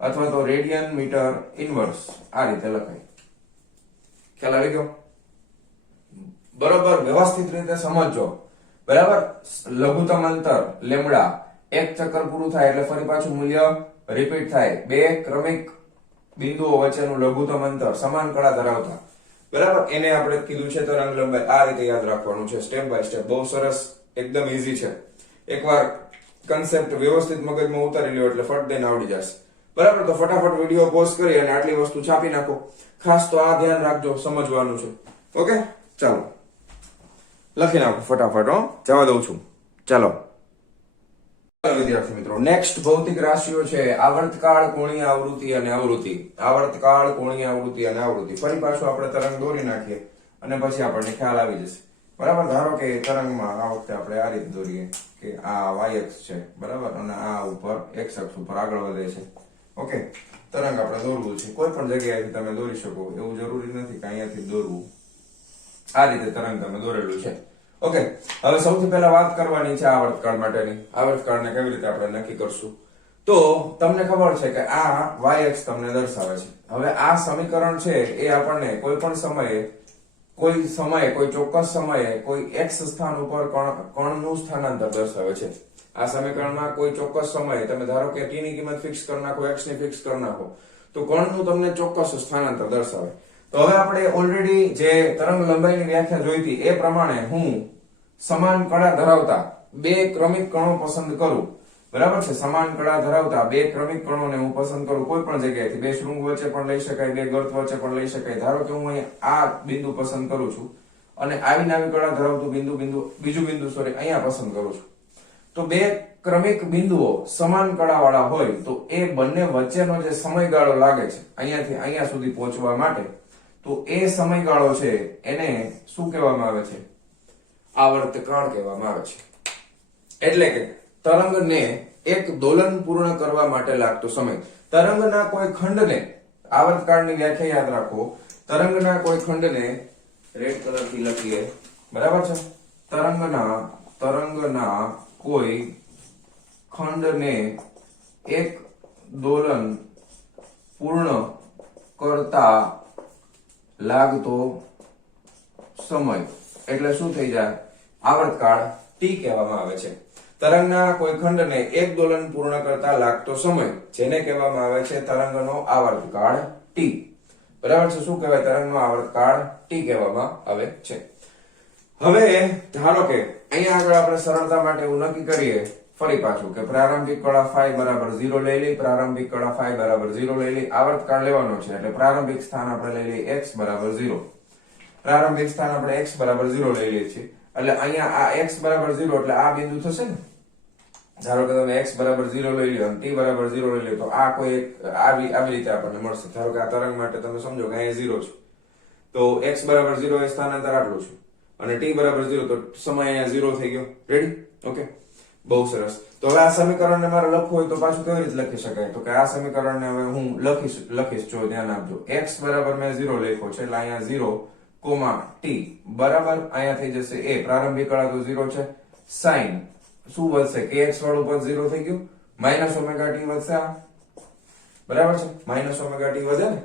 અથવા તો રેડિયન મીટર ઇન્વર્સ આ રીતે લખાય. ખ્યાલ આવી ગયો? બરોબર, વ્યવસ્થિત રીતે સમજો. બરાબર. લઘુત્તમ અંતર લેમ્બડા, એક ચક્કર પૂરું થાય એટલે ફરી પાછું મૂલ્ય રિપીટ થાય. બે ક્રમિક બિંદુઓ વચ્ચેનું લઘુત્તમ અંતર સમાન કળા ધરાવતા, બરાબર, એને આપણે કીધું છે તરંગ લંબાઈ. આ રીતે યાદ રાખવાનું છે, સ્ટેપ બાય સ્ટેપ. બહુ સરસ, એકદમ ઈઝી છે. એકવાર કન્સેપ્ટ વ્યવસ્થિત મગજમાં ઉતારી લ્યો એટલે ફટ દઈને આવડી જશે. બરાબર. તો ફટાફટ વિડીયો પોઝ કરી અને આટલી વસ્તુ છાપી નાખો. ખાસ તો આ ધ્યાન રાખજો, સમજવાનું છે. ઓકે, ચાલો લખી નાખો ફટાફટ. જવા દઉં છું. ચાલો વિદ્યાર્થી મિત્રો, નેક્સ્ટ ભૌતિક રાશિઓ છે આવર્તકાળ, કોણીય આવૃત્તિ અને આવૃત્તિ. આવર્તકાળ, કોણીય આવૃત્તિ અને આવૃત્તિ. ફરી પાછું આપણે તરંગ દોરી નાખીએ અને પછી આપણને ખ્યાલ આવી જશે. બરાબર. ધારો કે તરંગમાં આ વખતે આપણે આ રીતે દોરીએ કે આ y અક્ષ છે, બરાબર, અને આ ઉપર x અક્ષ ઉપર આગળ વધે છે. ઓકે, તરંગ આપણે દોરવું છે. કોઈ પણ જગ્યાએથી તમે દોરી શકો, એવું જરૂરી નથી કે અહીંયાથી દોરવું. આ રીતે તરંગ તમે દોરેલું છે. ઓકે, હવે સૌથી પહેલા વાત કરવાની છે આવર્તકાળ માટેની. આવર્તકાળને કેવી રીતે આપણે નક્કી કરશું? તો તમને ખબર છે કે આ y અક્ષ તમને દર્શાવે છે. હવે આ સમીકરણ છે એ આપણને કોઈ પણ સમયે કોઈ ચોક્કસ સમયે કોઈ x સ્થાન ઉપર કણનું સ્થાનાંતર દર્શાવે છે. આ સમીકરણમાં કોઈ ચોક્કસ સમયે તમે ધારો કે t ની કિંમત ફિક્સ કરી નાખો, x ની ફિક્સ કરી નાખો, તો કણનું તમને ચોક્કસ સ્થાનાંતર દર્શાવે. તો હવે આપણે ઓલરેડી જે તરંગ લંબાઈની વ્યાખ્યા જોઈ હતી એ પ્રમાણે હું સમાન કળા ધરાવતા બે ક્રમિક કણો પસંદ કરું. બરાબર છે. સમાન કળા ધરાવતા બે ક્રમિક કણોને હું પસંદ કરું કોઈ પણ જગ્યાએથી. બે શૃંગ વચ્ચે પણ લઈ શકાય, બે ગર્ત વચ્ચે પણ લઈ શકાય. ધારો કે હું અહીંયા આ બિંદુ પસંદ કરું છું અને આવી નાવી કળા ધરાવતું બીજું બિંદુ અહીંયા પસંદ કરું છું. તો બે ક્રમિક બિંદુઓ સમાન કળા વાળા હોય તો એ બંને વચ્ચેનો જે સમયગાળો લાગે છે અહીંયાથી અહીંયા સુધી પહોંચવા માટે, તો એ સમયગાળો છે એને શું કહેવામાં આવે છે? આવર્તકાળ કહેવામાં આવે છે. એટલે કે તરંગને એક દોલન પૂર્ણ કરવા માટે લાગતો સમય. તરંગના કોઈ ખંડને, આવર્તકાળની વ્યાખ્યા યાદ રાખો, તરંગના કોઈ ખંડને રેડ કલરથી લખીએ, બરાબર છે. તરંગના કોઈ ખંડને એક દોલન પૂર્ણ કરતા લાગતો સમય એટલે શું થઈ જાય? આવર્તકાળ t કહેવામાં આવે છે. તરંગના કોઈ ખંડને એક દોલન પૂર્ણ કરતા લાગતો સમય, જેને કહેવામાં આવે છે તરંગનો આવર્તકાળ t. બરાબર છે. શું કહેવાય? તરંગનો આવર્તકાળ t કહેવામાં આવે છે. હવે ધારો કે અહીંયા આગળ આપણે સરળતા માટે એવું નક્કી કરીએ ફરી પાછું કે પ્રારંભિક કળા φ બરાબર 0 લઈ લઈ, પ્રારંભિક કળા φ બરાબર 0 લઈ લઈ. આવર્તકાળ લેવાનો છે એટલે પ્રારંભિક સ્થાન આપણે લઈ લઈએ x બરાબર 0. પ્રારંભિક સ્થાન આપણે x બરાબર 0 લઈ લઈએ છીએ. એટલે અહીંયા આ x બરાબર 0 એટલે આ બિંદુ થશે ને. ધારો કે તમે x બરાબર 0 લઈ લ્યો અને t બરાબર 0 લઈ લ્યો તો આ કોઈ આવી રીતે આપણને મળશે. ધારો કે આ તરંગ માટે તમે સમજો કે અહીંયા 0 છે તો x બરાબર 0 એ સ્થાનાંતર આટલું છે અને t બરાબર 0 તો સમય અહીંયા 0 થઈ ગયો. રેડી? ઓકે, બહુ સરસ. તો હવે આ સમીકરણને મારે લખવું હોય તો પાછું કેવી રીતે લખી શકાય? તો કે આ સમીકરણને હવે હું લખીશ જો ધ્યાન આપજો. x બરાબર મેં 0 લખ્યો છે એટલે અહીંયા 0, t બરાબર અહીંયા થઈ જશે a પ્રારંભિક કળા તો 0 છે. sin શું વધશે? kx વાળું પદ 0 થઈ ગયું. માઇનસ ઓમેગા t વધશે આ બરાબર છે. માઇનસ ઓમેગા t વધે ને?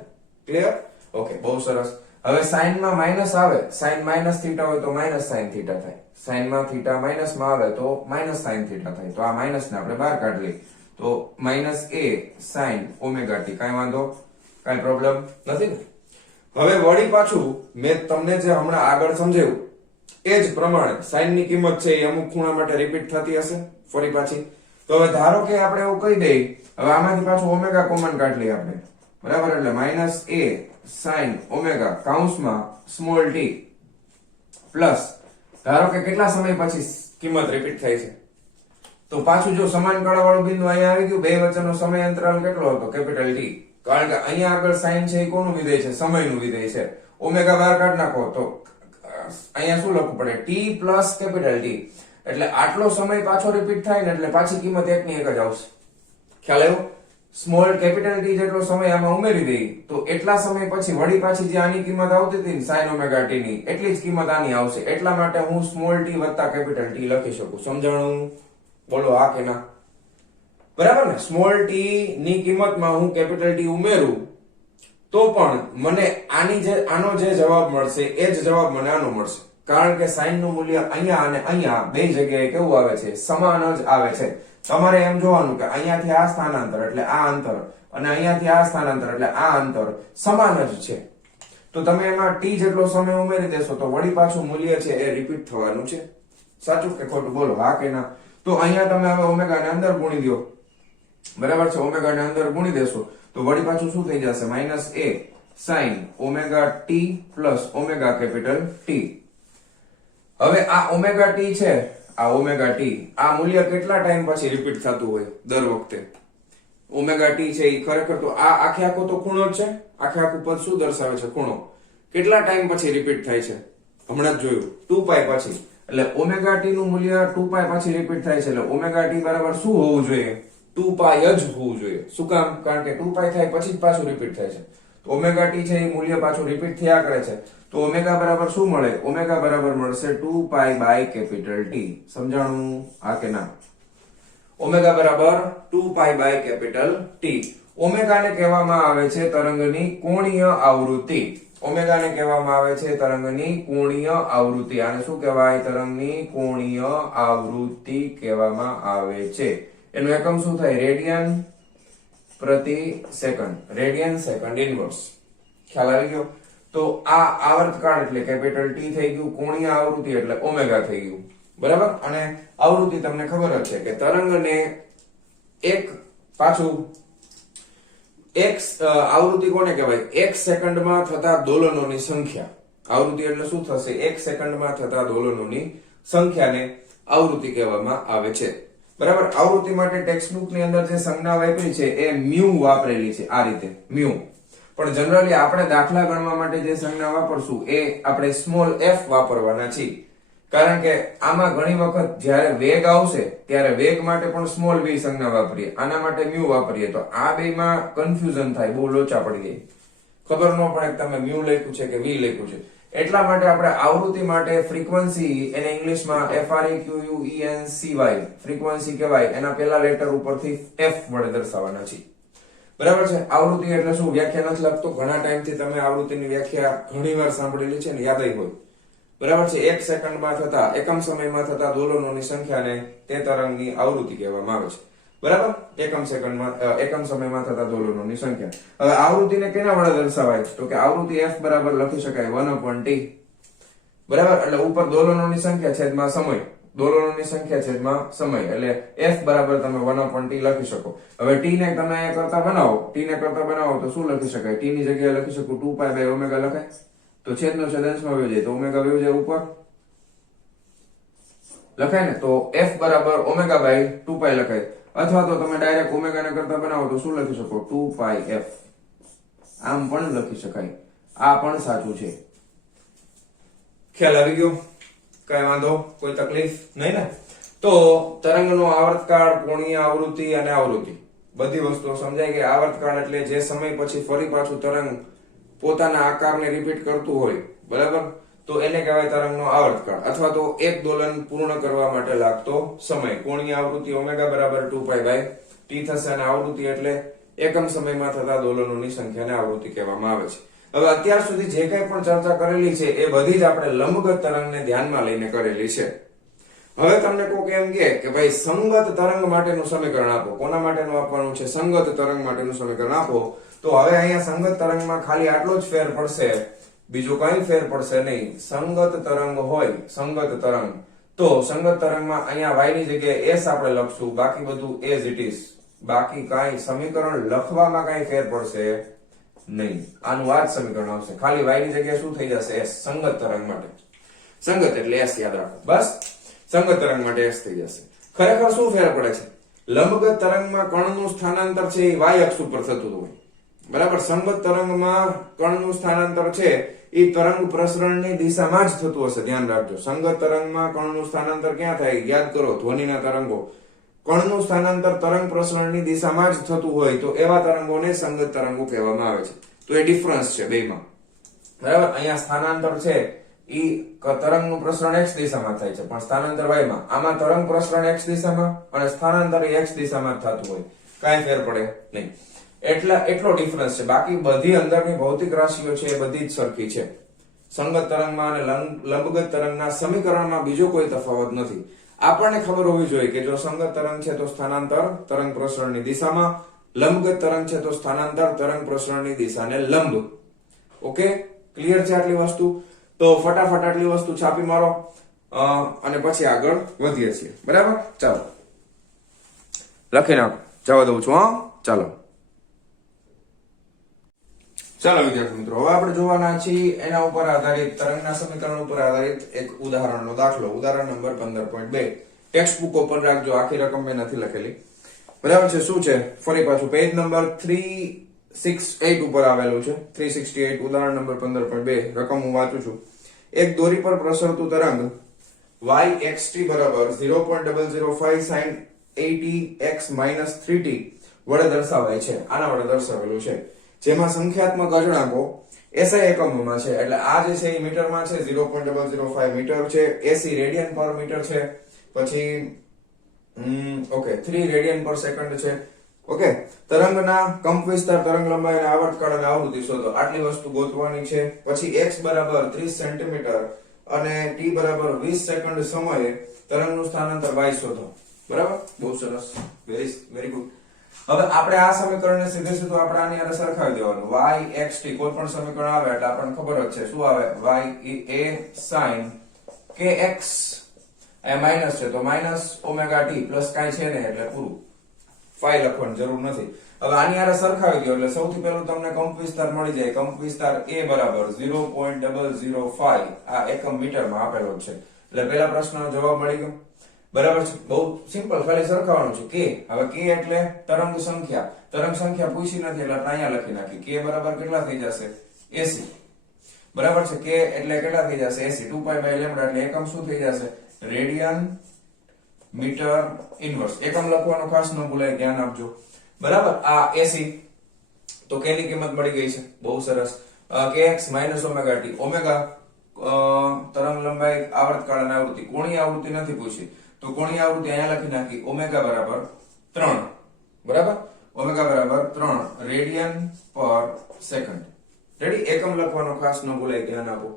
ક્લિયર? ઓકે બહુ સરસ. હવે સાઈન માં માઇનસ આવે, સાઈન માઇનસ થીટા હોય તો માઇનસ સાઈન થીટા થાય. સાઈન માં થીટા માઇનસ માં આવે તો માઇનસ સાઈન થીટા થાય. તો આ માઇનસ ને આપણે બહાર કાઢી લઈએ તો minus a sine omega t. કાઈ વાંધો, કાઈ પ્રોબ્લેમ નથી ને? હવે વળી પાછું મેં તમને જે હમણાં આગળ સમજાવ્યું એ જ પ્રમાણે સાઈન ની કિંમત છે એ અમુક ખૂણા માટે રિપીટ થતી હશે ફરી પાછી. તો હવે ધારો કે આપણે એવું કહી દઈએ, હવે આમાંથી પાછું ઓમેગા કોમન કાઢી લઈએ આપણે બરાબર. એટલે માઇનસ a sin ઓમેગા કૌંસમાં સ્મોલ t પ્લસ ધારો કે કેટલા સમય પછી કિંમત રિપીટ થાય છે? તો પાછું જો સમાન કળા વાળું બિંદુ અહીંયા આવી ગયું, બે વચ્ચેનો સમય અંતરાલ કેટલો હતો? Capital T. કારણ કે અહીંયા આગળ sin છે એ કોનું વિધેય છે? સમયનું વિધેય છે. ઓમેગા બહાર કાઢ નાખો તો અહીંયા શું લખવું પડે? t plus capital T. એટલે આટલો સમય પાછો રિપીટ થાય ને એટલે પાછી કિંમત એક ની એક જ આવશે. ખ્યાલ આવ્યો? સ્મોલ કેપિટલ T જેટલો સમય આમાં ઉમેરી દઈ તો એટલા સમય પછી વળી પાછી જે આની કિંમત આવતી હતી ને sin ઓમેગા t ની એટલી જ કિંમત આની આવશે. એટલા માટે હું સ્મોલ t વત્તા કેપિટલ T લખી શકું. સમજાણું? બોલો હા કે ના? બરાબર ને? સ્મોલ t ની કિંમતમાં હું કેપિટલ T ઉમેરું તો પણ મને આનો જે જવાબ મળશે એ જ જવાબ મને આનો મળશે. કારણ કે sin નું મૂલ્ય અહીંયા અને અહીંયા બે જગ્યાએ કેવું આવે છે? સમાન જ આવે છે. તમારે એમ જોવાનું કે અહીંયાથી આ સ્થાનાંતર એટલે આ અંતર અને અહીંયાથી આ સ્થાનાંતર એટલે આ અંતર સમાન જ છે. તો તમે એમાં t જેટલો સમય ઉમેરી દેશો તો વળી પાછું મૂલ્ય છે એ રિપીટ થવાનું છે. સાચું કે ખોટું? બોલો હા કે ના? તો અહીંયા તમે હવે ઓમેગા ને અંદર ગુણી દો બરાબર છે. ઓમેગા ને અંદર ગુણી દેશો તો વળી પાછું શું થઈ જશે? Minus a sin omega t plus omega capital T. હવે આ ઓમેગા t છે, આ ઓમેગા t આ મૂલ્ય કેટલા ટાઈમ પછી રિપીટ થતું હોય દર વખતે? ઓમેગા t છે એ ખરેખર તો આ આખે આખો તો ખૂણો જ છે. આખે આખું પદ શું દર્શાવે છે? ખૂણો. કેટલા ટાઈમ પછી રિપીટ થાય છે? હમણાં જ જોયું 2π પછી. એટલે ઓમેગા t નું મૂલ્ય 2π પછી રિપીટ થાય છે. એટલે ઓમેગા t બરાબર શું હોવું જોઈએ? 2π જ હોવું જોઈએ. શું કામ? કારણ કે 2π થાય પછી જ પાછું રિપીટ થાય છે. તો ઓમેગા t છે એ મૂલ્ય પાછું રિપીટ થયા કરે છે. તો ઓમેગા બરાબર શું મળે? ઓમેગા બરાબર મળશે 2π બાય કેપિટલ T. સમજાણું હા કે ના? ઓમેગા બરાબર 2π બાય કેપિટલ T. ઓમેગાને કહેવામાં આવે છે તરંગની કોણીય આવૃત્તિ. ઓમેગાને કહેવામાં આવે છે તરંગની કોણીય આવૃત્તિ. આને શું કહેવાય? તરંગની કોણીય આવૃત્તિ કહેવામાં આવે છે. એનું એકમ શું થાય? રેડિયન પ્રતિ સેકન્ડ. Radian second inverse. ખ્યાલ આવી ગયો? તો આ આવર્તકાળ એટલે કેપિટલ T થઈ ગયું, કોણીય આવૃત્તિ એટલે ઓમેગા થઈ ગયું બરાબર. અને આવૃત્તિ તમને ખબર જ છે કે તરંગને એક પાછું આવૃત્તિ કોને કહેવાય? એક સેકન્ડમાં થતા દોલનોની સંખ્યા. આવૃત્તિ એટલે શું થશે? એક સેકન્ડમાં થતા દોલનોની સંખ્યાને આવૃત્તિ કહેવામાં આવે છે બરાબર. આવૃત્તિ માટે ટેક્સ્ટ બુક ની અંદર જે સંજ્ઞા વાપરી છે એ મ્યુ વાપરેલી છે. આ રીતે મ્યુ. પણ જનરલી આપણે દાખલા ગણવા માટે જે સંજ્ઞા વાપરશું એ આપણે સ્મોલ f વાપરવાના છીએ. કારણ કે આમાં ઘણી વખત જ્યારે વેગ આવશે ત્યારે વેગ માટે પણ સ્મોલ v સંજ્ઞા વાપરીએ, આના માટે મ્યુ વાપરીએ તો આ બેમાં કન્ફ્યુઝન થાય, બહુ લોચા પડી જાય, ખબર ન પડે કે તમે મ્યુ લખ્યું છે કે v લખ્યું છે. એટલા માટે આપણે આવૃત્તિ માટે ફ્રીક્વન્સી એને ઇંગ્લિશમાં frequency ફ્રીક્વન્સી કહેવાય. એના પહેલા લેટર ઉપરથી f વડે દર્શાવવાના છે બરાબર છે. આવૃત્તિ એટલે શું? વ્યાખ્યા નથી લખતો, ઘણા ટાઈમથી તમે આવૃત્તિની વ્યાખ્યા ઘણીવાર સાંભળેલી છે ને યાદ હોય બરાબર છે. એક સેકન્ડમાં થતા એકમ સમયમાં થતા દોલનોની સંખ્યાને તે તરંગની આવૃત્તિ કહેવામાં આવે છે બરાબર. એકમ સમયમાં થતા દોલનોની સંખ્યા. હવે આવૃત્તિને કેના વડે દર્શાવાય? તો કે આવૃત્તિ f બરાબર લખી શકાય 1/t બરાબર. એટલે ઉપર દોલનોની સંખ્યા છેદમાં સમય, દોલનોની સંખ્યા છેદમાં સમય, એટલે f બરાબર તમે 1/t લખી શકો. હવે t ને તમે કરતા બનાવો તો શું લખી શકાય? t ની જગ્યાએ લખી શકો 2π બાય ઓમેગા લખાય. તો છેદનો છેદ અંશમાં વયો જાય તો ઓમેગા વયો જાય ઉપર લખાય ને. તો f બરાબર ઓમેગા બાય 2π લખાય. અથવા તો તમે ડાયરેક્ટ ઓમેગા ને કરતા બનાવો તો શું લખી શકો? 2πf. આમ પણ લખી શકાય. આ પણ સાચું છે. ખ્યાલ આવી ગયો? કઈ વાંધો? કોઈ તકલીફ નહીં ને? તો તરંગનો આવર્તકાળ, કોણીય આવૃત્તિ અને આવૃત્તિ બધી વસ્તુઓ સમજાય કે આવર્તકાળ એટલે જે સમય પછી ફરી પાછું તરંગ પોતાના આકારને રિપીટ કરતું હોય, બરાબર, તો એને કહેવાય તરંગનો આવર્તકાળ અથવા તો એક દોલન પૂર્ણ કરવા માટે લાગતો સમય. કોણીય આવૃત્તિ ઓમેગા બરાબર 2π/t થશે અને આવૃત્તિ એટલે એકમ સમયમાં થતા દોલનોની સંખ્યાને આવૃત્તિ કહેવામાં આવે છે. હવે અત્યાર સુધી જે કંઈ પણ ચર્ચા કરેલી છે એ બધી જ આપણે લંબગત તરંગને ધ્યાનમાં લઈને કરેલી છે. હવે તમને કોક એમ કે ભાઈ સંગત તરંગ માટેનું સમીકરણ આપો. કોના માટેનું આપવાનું છે? સંગત તરંગ માટેનું સમીકરણ આપો. તો હવે અહીંયા સંગત તરંગમાં ખાલી આટલો જ ફેર પડશે, બીજો કઈ ફેર પડશે નહીં. સંગત તરંગ હોય, સંગત તરંગ, તો સંગત તરંગમાં અહીંયા y ની જગ્યાએ s આપણે લખશું, બાકી બધું as it is. બાકી કાંઈ સમીકરણ લખવામાં કાંઈ ફેર પડશે નહીં. આનું આ જ સમીકરણ આવશે, ખાલી y ની જગ્યાએ શું થઈ જશે? s. સંગત તરંગ માટે સંગત એટલે s યાદ રાખો, બસ. સંગત તરંગ માટે s થઈ જશે. ખરેખર શું ફેર પડે છે? લંબગત તરંગમાં કણનું સ્થાનાંતર છે એ y અક્ષ ઉપર થતું હોય, બરાબર. સંગત તરંગમાં કણનું સ્થાનાંતર છે એ તરંગ પ્રસરણની દિશામાં જ થતું હશે, ધ્યાન રાખજો. સંગત તરંગમાં કણનું સ્થાનાંતર ક્યાં થાય? યાદ કરો, ધ્વનિના તરંગો. કણનું સ્થાનાંતર તરંગ પ્રસરણની દિશામાં જ થતું હોય તો એવા તરંગોને સંગત તરંગો કહેવામાં આવે છે. તો એ ડિફરન્સ છે બેમાં, બરાબર. અહીંયા સ્થાનાંતર છે ઈ તરંગનું પ્રસરણ x દિશામાં થાય છે, પણ સ્થાનાંતર y માં. આમાં તરંગ પ્રસરણ x દિશામાં અને સ્થાનાંતર x દિશામાં જ થતું હોય, કાંઈ ફેર પડે નહીં. એટલો ડિફરન્સ છે. બાકી બધી અંદરની ભૌતિક રાશિઓ છે એ બધી જ સરખી છે. સંગત તરંગમાં અને લંબગત તરંગના સમીકરણમાં બીજો કોઈ તફાવત નથી. આપણને ખબર હોવી જોઈએ કે જો સંગત તરંગ છે તો સ્થાનાંતર તરંગ પ્રસરણની દિશામાં, લંબગત તરંગ છે તો સ્થાનાંતર તરંગ પ્રસરણની દિશાને લંબ. ઓકે, ક્લિયર છે આટલી વસ્તુ? તો ફટાફટ આટલી વસ્તુ છાપી મારો અને પછી આગળ વધીએ છીએ, બરાબર. ચાલો લખી નાખો, જવા દઉં છું. ચાલો વિદ્યાર્થી મિત્રો, હવે આપણે જોવાના છીએ એના ઉપર આધારિત, તરંગના સમીકરણ ઉપર આધારિત એક ઉદાહરણનો દાખલો. ઉદાહરણ નંબર 15.2. ટેક્સ્ટ બુક ઓપન રાખજો, આખી રકમ મેં નથી લખેલી, બરાબર છે. શું છે? ફરી પાછું પેજ નંબર 368 ઉપર આવેલું છે. 368 ઉદાહરણ નંબર 15.2 રકમ હું વાંચું છું. એક દોરી પર પ્રસરતું તરંગ y xt બરાબર 0.005 sin 80x - 3t વડે દર્શાવાય છે. આના વડે દર્શાવેલું છે, જેમાં સંખ્યાત્મક અચળાંકો SI એકમોમાં છે. એટલે આ જે છે એ મીટરમાં છે, 0.005 મીટર છે. AC રેડિયન પર મીટર છે. પછી ઓકે 3 રેડિયન પર સેકન્ડ છે. ઓકે, તરંગના કંપ વિસ્તાર, તરંગ લંબાઈ અને આવર્તકાળ અને આવૃત્તિ શોધો. આટલી વસ્તુ ગોતવાની છે. પછી x બરાબર 30 સેન્ટીમીટર અને t બરાબર 20 સેકન્ડ સમયે તરંગનું સ્થાનાંતર y શોધો, બરાબર. બહુ સરસ, વેરી ગુડ. હવે આપણે આ સમીકરણને સીધે સીધું આપણે આની સાથે સરખાવી દેવાનું. y xt કોઈ પણ સમીકરણ આવે એટલે આપણને ખબર જ છે શું આવે? y a sin kx A minus છે તો માઈનસ ઓમેગા t પ્લસ કાઈ છે ને એટલે પૂરું. ફાઈ લખવાની જરૂર નથી. હવે આની હારે સરખાવી દો એટલે સૌથી પહેલું તમને કંપ વિસ્તાર મળી જાય. કંપ વિસ્તાર a બરાબર 0.005 આ એકમ મીટરમાં આપેલો છે. એટલે પહેલા પ્રશ્નનો જવાબ મળી ગયો, બરાબર છે. બહુ સિમ્પલ, ખાલી સરખાવવાનું છે. k, હવે k એટલે તરંગ સંખ્યા. તરંગ સંખ્યા પૂછી નથી એટલે આપણે અહીંયા લખી નાખી. k બરાબર કેટલા થઈ જશે? 80, બરાબર છે. k એટલે કેટલા થઈ જશે? 80. 2π/λ એટલે એકમ શું થઈ જશે? Radian metre inverse. એકમ લખવાનું ખાસ ન ભૂલાય, ધ્યાન આપજો, બરાબર. આ 80 તો k ની કિંમત મળી ગઈ છે, બહુ સરસ. kx - omega t. ઓમેગા તરંગ લંબાઈ, આવર્તકાળ અને આવૃત્તિ. કોણીય આવૃત્તિ નથી પૂછી તો કોણીય આવૃત્તિ અહીંયા લખી નાખી. ઓમેગા બરાબર 3, બરાબર. ઓમેગા બરાબર 3 રેડિયન પર સેકન્ડ. રેડી? એકમ લખવાનો ખાસ ન ભૂલાય, ધ્યાન આપો.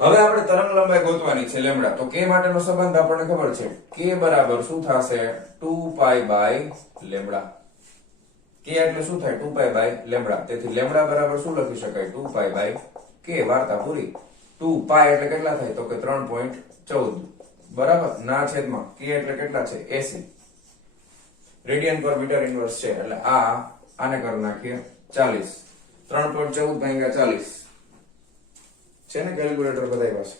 હવે આપણે તરંગ લંબાઈ ગોતવાની છે લેમ્ડા. તો k માટેનો સંબંધ આપણને ખબર છે. k બરાબર શું થશે? 2π/λ. k એટલે શું થાય? 2π/λ. તેથી લેમ્ડા બરાબર શું લખી શકાય? 2π/k. વાર્તા પૂરી. 2π એટલે કેટલા થાય? તો કે 3.14, બરાબર. ના છેદમાં k એટલે કેટલા છે? 80 રેડિયન પર મીટર ઇન્વર્સ છે. એટલે આને કરી નાખીએ 40. 3.14 ભાગ્યા 40 છે ને? કેલ્ક્યુલેટર બધાય પાસે.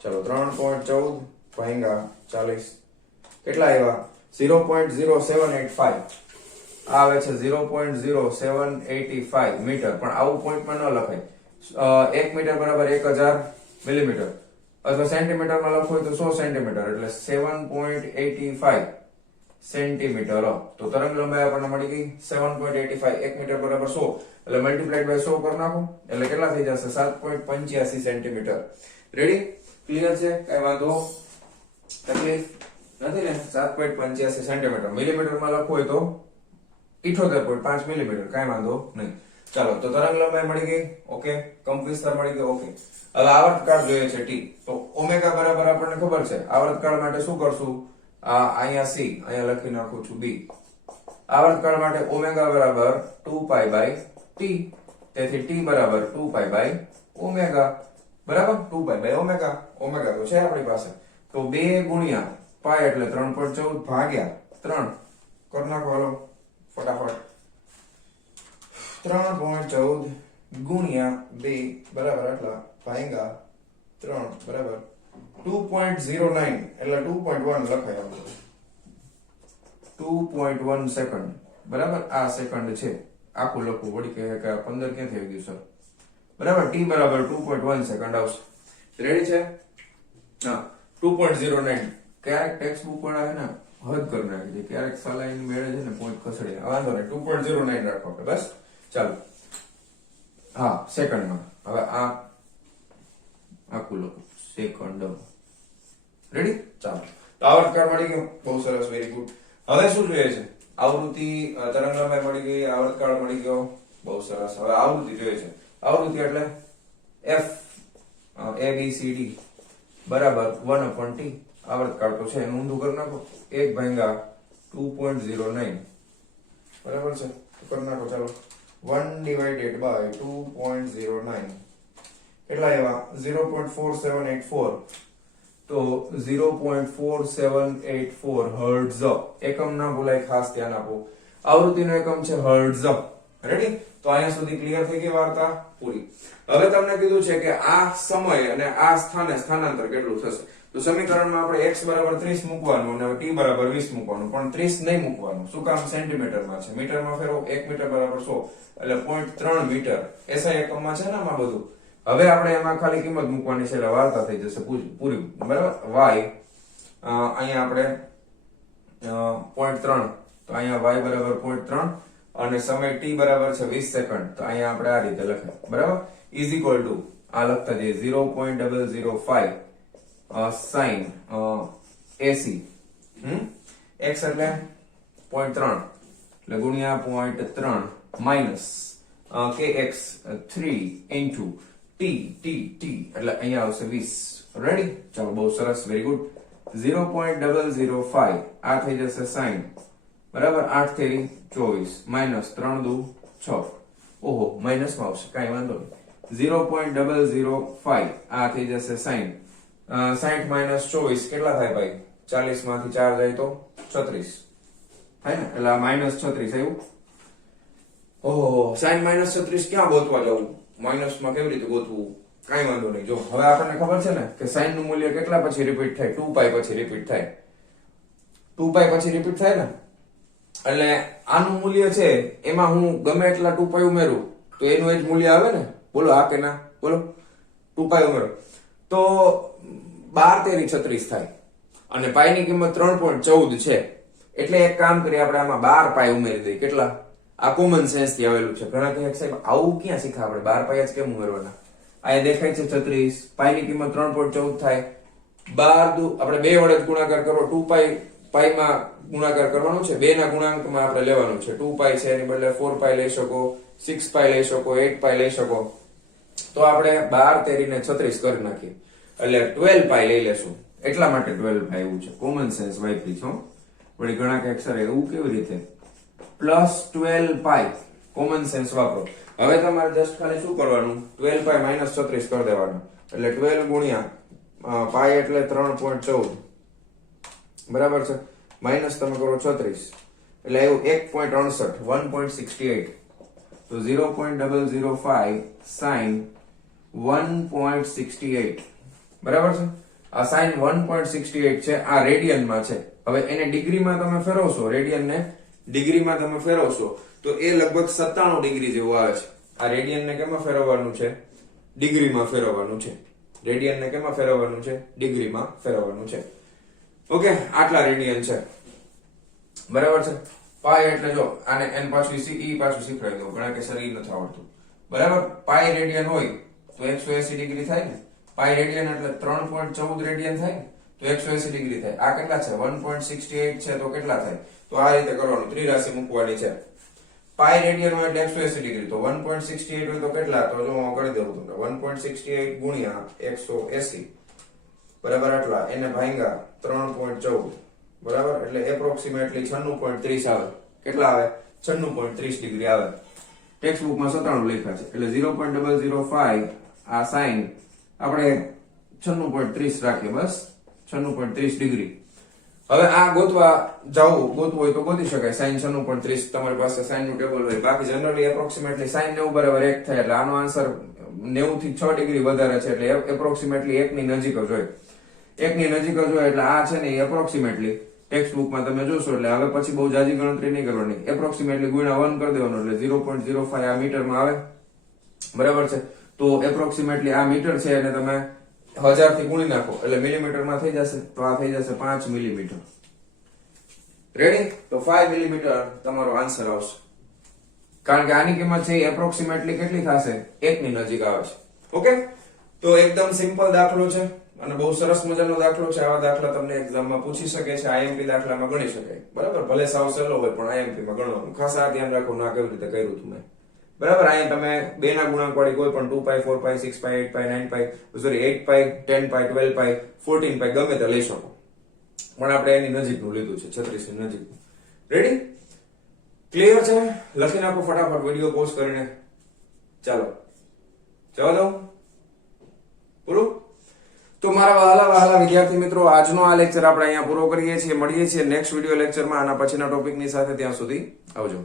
ચલો 3.14 ભાગ્યા 40 કેટલા આવ્યા? 0.0785. આવે છે 0.0785 મીટર. પણ આવું પોઈન્ટમાં ન લખાય. 1 મીટર બરાબર 1000 મિલીમીટર. અથવા સેન્ટીમીટરમાં લખવું હોય તો 100 સેન્ટીમીટર એટલે 7.85 સેન્ટીમીટર. તો તરંગ લંબાઈ આપણને મળી ગઈ 7.85. 1 મીટર બરાબર 100 એટલે મલ્ટીપ્લાઈડ બાય 100 કરી નાખો એટલે કેટલા થઈ જશે? 7.85 સેન્ટીમીટર. રેડી? ક્લિયર છે? કઈ વાંધો તકલીફ નથી ને? 7.85 સેન્ટીમીટર. મિલીમીટરમાં લખવું હોય તો 78.5 મિલીમીટર. કઈ વાંધો નહીં. ચાલો, તો તરંગ લંબાઈ મળી ગઈ. ઓકે. કંપ વિસ્તાર મળી ગયો. ઓકે. હવે આવર્તકાળ જોઈએ છે t. તો ઓમેગા બરાબર આપણને ખબર છે. આવર્તકાળ માટે શું કરશું? આ અહીંયા c, અહીંયા લખી નાખું છું b. આવર્તકાળ માટે ઓમેગા બરાબર 2π/t. તેથી t બરાબર 2π/, બરાબર? 2π/, ઓમેગા તો છે આપણી પાસે. તો 2 ગુણ્યા પાઈ એટલે 3.14 ભાગ્યા 3 કરી નાખો. હાલો ફટાફટ. 3.14 ગુણ્યા 2 બરાબર આટલા ભાગ્યા 3 બરાબર 2.09 એટલે 2.1 લખાય. 2.1 સેકન્ડ બરાબર. આ સેકન્ડ છે. આખું લખવું વળી કહે કે 15 ક્યાંથી આવી ગયું સર? બરાબર. t બરાબર 2.1 સેકન્ડ આવશે. રેડી છે? હા. 2.09. ક્યારેક ટેક્સ્ટ બુક વાળા હે ને હદ કરી નાખી છે. ક્યારેક સલાઈન મેળે છે ને પોઈન્ટ ખસેડે. વાંધો નહીં. 2.09 રાખો કે બસ. ચાલો. હા, સેકન્ડમાં. હવે આ આખું લખું સેકન્ડ. રેડી? ચાલો. તો આવર્તકાળ મળી ગયો. બહુ સરસ. Very good. હવે શું જોઈએ છે? આવૃત્તિ, તરંગ લંબાઈ મળી ગઈ, આવર્તકાળ મળી ગયો. બહુ સરસ. હવે આવૃત્તિ જોઈએ છે. આવૃત્તિ એટલે f ABCD બરાબર 1/t. આવર્તકાળ તો છે એનું ઊંધું કરી નાખો. 1/2.09 બરાબર છે. કરી નાખો. ચાલો. 1/2.09 કેટલા એવા? 0.4784. તો 0.4784 હર્ટ્ઝ. એકમ ના ભૂલાય, ખાસ ધ્યાન આપો. આવૃત્તિનો એકમ છે હર્ટ્ઝ. રેડી? તો અહીંયા સુધી ક્લિયર થઈ ગઈ વાર્તા પૂરી. હવે તમને કીધું છે કે આ સમય અને આ સ્થાને સ્થાનાંતર કેટલું થશે. તો સમીકરણમાં આપણે x બરાબર 30 મૂકવાનું અને t બરાબર 20 મૂકવાનું, પણ 30 નહીં મૂકવાનું. શું કામ? સેન્ટીમીટરમાં છે. મીટરમાં ફેરવો. 1 મીટર બરાબર 100 એટલે 0.3 મીટર. એસઆઈ એકમમાં છે ને આમાં બધું. હવે આપણે એમાં ખાલી કિંમત મૂકવાની છે એટલે વાર્તા થઈ જશે પૂરી. બરાબર? y અહીંયા આપણે 0.3. તો અહીંયા y બરાબર 0.3 અને સમય t બરાબર છે 20 સેકન્ડ. તો અહીંયા આપણે આ રીતે લખાય. બરાબર? ઇઝ ઇક્વલ ટુ આ લખતા જઈએ 0.005 sin AC. x એટલે 0.3 એટલે ગુણ્યા 0.3 માઈનસ kx 3 into t એટલે અહીંયા આવશે 20. રેડી? ચાલો, બહુ સરસ. Very good. 0.005 આ થઈ જશે sin બરાબર 8 તેરી 24 માઈનસ 3 દુ 6. ઓહો, માઈનસ માં આવશે. કાંઈ વાંધો નહીં. 0.005 આ થઈ જશે sin 60 માઈનસ 24 કેટલા થાય ભાઈ? 40 માંથી 4 જાય તો 36 થાય ને? એટલે માઈનસ 36 આવ્યું. ઓહો, sin માઈનસ 36 ક્યાં ગોતવા જવું? માઈનસ માં કેવી રીતે ગોતવું? કાંઈ વાંધો નહીં. જો હવે આપણને ખબર છે ને કે sin નું મૂલ્ય કેટલા પછી રિપીટ થાય? 2π પછી રિપીટ થાય. 2π પછી રિપીટ થાય ને એટલે આનું મૂલ્ય છે એમાં હું ગમે એટલા 2π ઉમેરું તો એનું એ જ મૂલ્ય આવે ને? બોલો હા કે ના? બોલો. 2π ઉમેરો તો 12 તેરી 36 થાય અને પાઈ ની કિંમત 3.14 છે. એટલે એક કામ કરીએ આપણે આમાં 12 પાઈ ઉમેરી દઈએ. કેટલા? આ કોમન સેન્સ થી આવેલું છે. ઘણા કહે સાહેબ આવું ક્યાં શીખા આપણે? 12 પાઈ જ કેમ ઉમેરવાના? અહીંયા દેખાય છે 36. પાઈ ની કિંમત 3.14 થાય. 12 આપણે 2 વડે ગુણાકાર કરવો. 2π પાઈમાં ગુણાકાર કરવાનો છે. 2 ના ગુણાંકમાં આપણે લેવાનું છે. 2π છે એની બદલે 4π લઈ શકો, 6π લઈ શકો, 8π લઈ શકો. તો આપણે 12 તેરીને 36 કરી નાખીએ એટલે 12π લઈ લેશું. એટલા માટે 12π એવું છે. કોમન સેન્સ વાપરી છો. વળી ઘણા કે સર એવું કેવી રીતે? પ્લસ 12π કોમન સેન્સ વાપરો. હવે તમારે જસ્ટ ખાલી શું કરવાનું? 12π માઈનસ 36 કરી દેવાનું. એટલે 12 ગુણ્યા પાઈ એટલે 3.14 બરાબર છે. માઈનસ તમે કરો 36 એટલે આવ્યું 1.68 તો 0.005 sin 1.68 બરાબર છે. આ sin 1.68 છે. આ રેડિયનમાં છે. હવે એને ડિગ્રીમાં તમે ફેરવશો, રેડિયન ને ડિગ્રીમાં તમે ફેરવશો તો એ લગભગ 97 ડિગ્રી જેવું આવે છે. આ રેડિયન ને કેમાં ફેરવવાનું છે? ડિગ્રીમાં ફેરવવાનું છે. રેડિયન ને કેમાં ફેરવવાનું છે? ડિગ્રીમાં ફેરવવાનું છે. ઓકે, આટલા રેડિયન છે, બરાબર છે. પાઈ એટલે જો આને n પાછું ઈ પાછું શીખવાડી દઉં, ઘણા કે સર ઈ નથી આવડતું, બરાબર. પાઈ રેડિયન હોય તો 180 ડિગ્રી થાય ને. પાઈ રેડિયન એટલે 3.14 રેડિયન થાય ને, તો 180 ડિગ્રી થાય. આ કેટલા છે? 1.68 છે, તો કેટલા થાય? તો આ રીતે કરવાનું, ત્રિરાશી મૂકવાની છે. પાઈ રેડિયન હોય એટલે 180 ડિગ્રી, તો 1.68 હોય તો કેટલા? તો જો હું કરી દઉં તમને, 1.68 ગુણ્યા 180 બરાબર આટલા, એને ભાંગ્યા 3.14 બરાબર, એટલે એપ્રોક્સિમેટલી 96.30 આવે. કેટલા આવે? 96.30 ડિગ્રી આવે. ટેક્સ્ટ બુકમાં 97 લખ્યા છે, એટલે 0.005 આ સાઈન આપણે 96.30 રાખીએ, બસ 96.30 ડિગ્રી. હવે આ ગોતવું હોય તો ગોતી શકાય. સાઈન 96.30 તમારી પાસે સાઈન નું ટેબલ હોય. બાકી જનરલી એપ્રોક્સિમેટલી સાઈન 90 બરાબર 1 થાય, એટલે આનો આન્સર 90 થી 6 ડિગ્રી વધારે છે, એટલે એપ્રોક્સિમેટલી 1 ની નજીક જ હોય. 1 ની નજીક જ હોય એટલે આ છે ને એપ્રોક્સિમેટલી ટેક્સ્ટ બુકમાં તમે જોશો, એટલે હવે પછી બહુ જાજી ગણતરી નહીં કરવાની. એપ્રોક્સિમેટલી ગુણ્યા 1 કરી દેવાનું, એટલે 0.05 આ મીટરમાં આવે, બરાબર છે. તો એપ્રોક્સિમેટલી આ મીટર છે, અને તમે 1000 થી ગુણી નાખો એટલે મિલીમીટરમાં થઈ જશે, તો આ થઈ જશે 5 મિલીમીટર. રેડી? તો 5 મિલીમીટર તમારો આન્સર આવશે, કારણ કે આની કિંમત છે એપ્રોક્સિમેટલી કેટલી થશે? 1 ની નજીક આવે છે. ઓકે, તો એકદમ સિમ્પલ દાખલો છે અને બહુ સરસ મજાનો દાખલો છે. આવા દાખલા તમને એક્ઝામમાં પૂછી શકે છે, આઈએમપી દાખલામાં ગણી શકાય, બરાબર. ભલે સાવ સહેલો હોય પણ આઈએમપી માં ગણવાનું. ખાસ આ ધ્યાન રાખો, ના કેવી રીતે કર્યું હતું મેં, બરાબર. અહીંયા તમે 2 ના ગુણાંક વાળી કોઈ પણ 2π 4π 6π 8π 9π સોરી 8π 10π 12π 14π ગમે તે લઈ શકો, પણ આપણે એની નજીકનું લીધું છે, 36 ની નજીક. રેડી? ક્લિયર છે? લખી નાખો ફટાફટ વિડીયો પોઝ કરીને. ચાલો જવા દઉં પૂરું. તો મારા વહાલા વિદ્યાર્થી મિત્રો, આજનો આ લેક્ચર આપણે અહીંયા પૂરો કરીએ છીએ. મળીએ છીએ નેક્સ્ટ વિડીયો લેક્ચરમાં આના પછીના ટોપિકની સાથે. ત્યાં સુધી આવજો.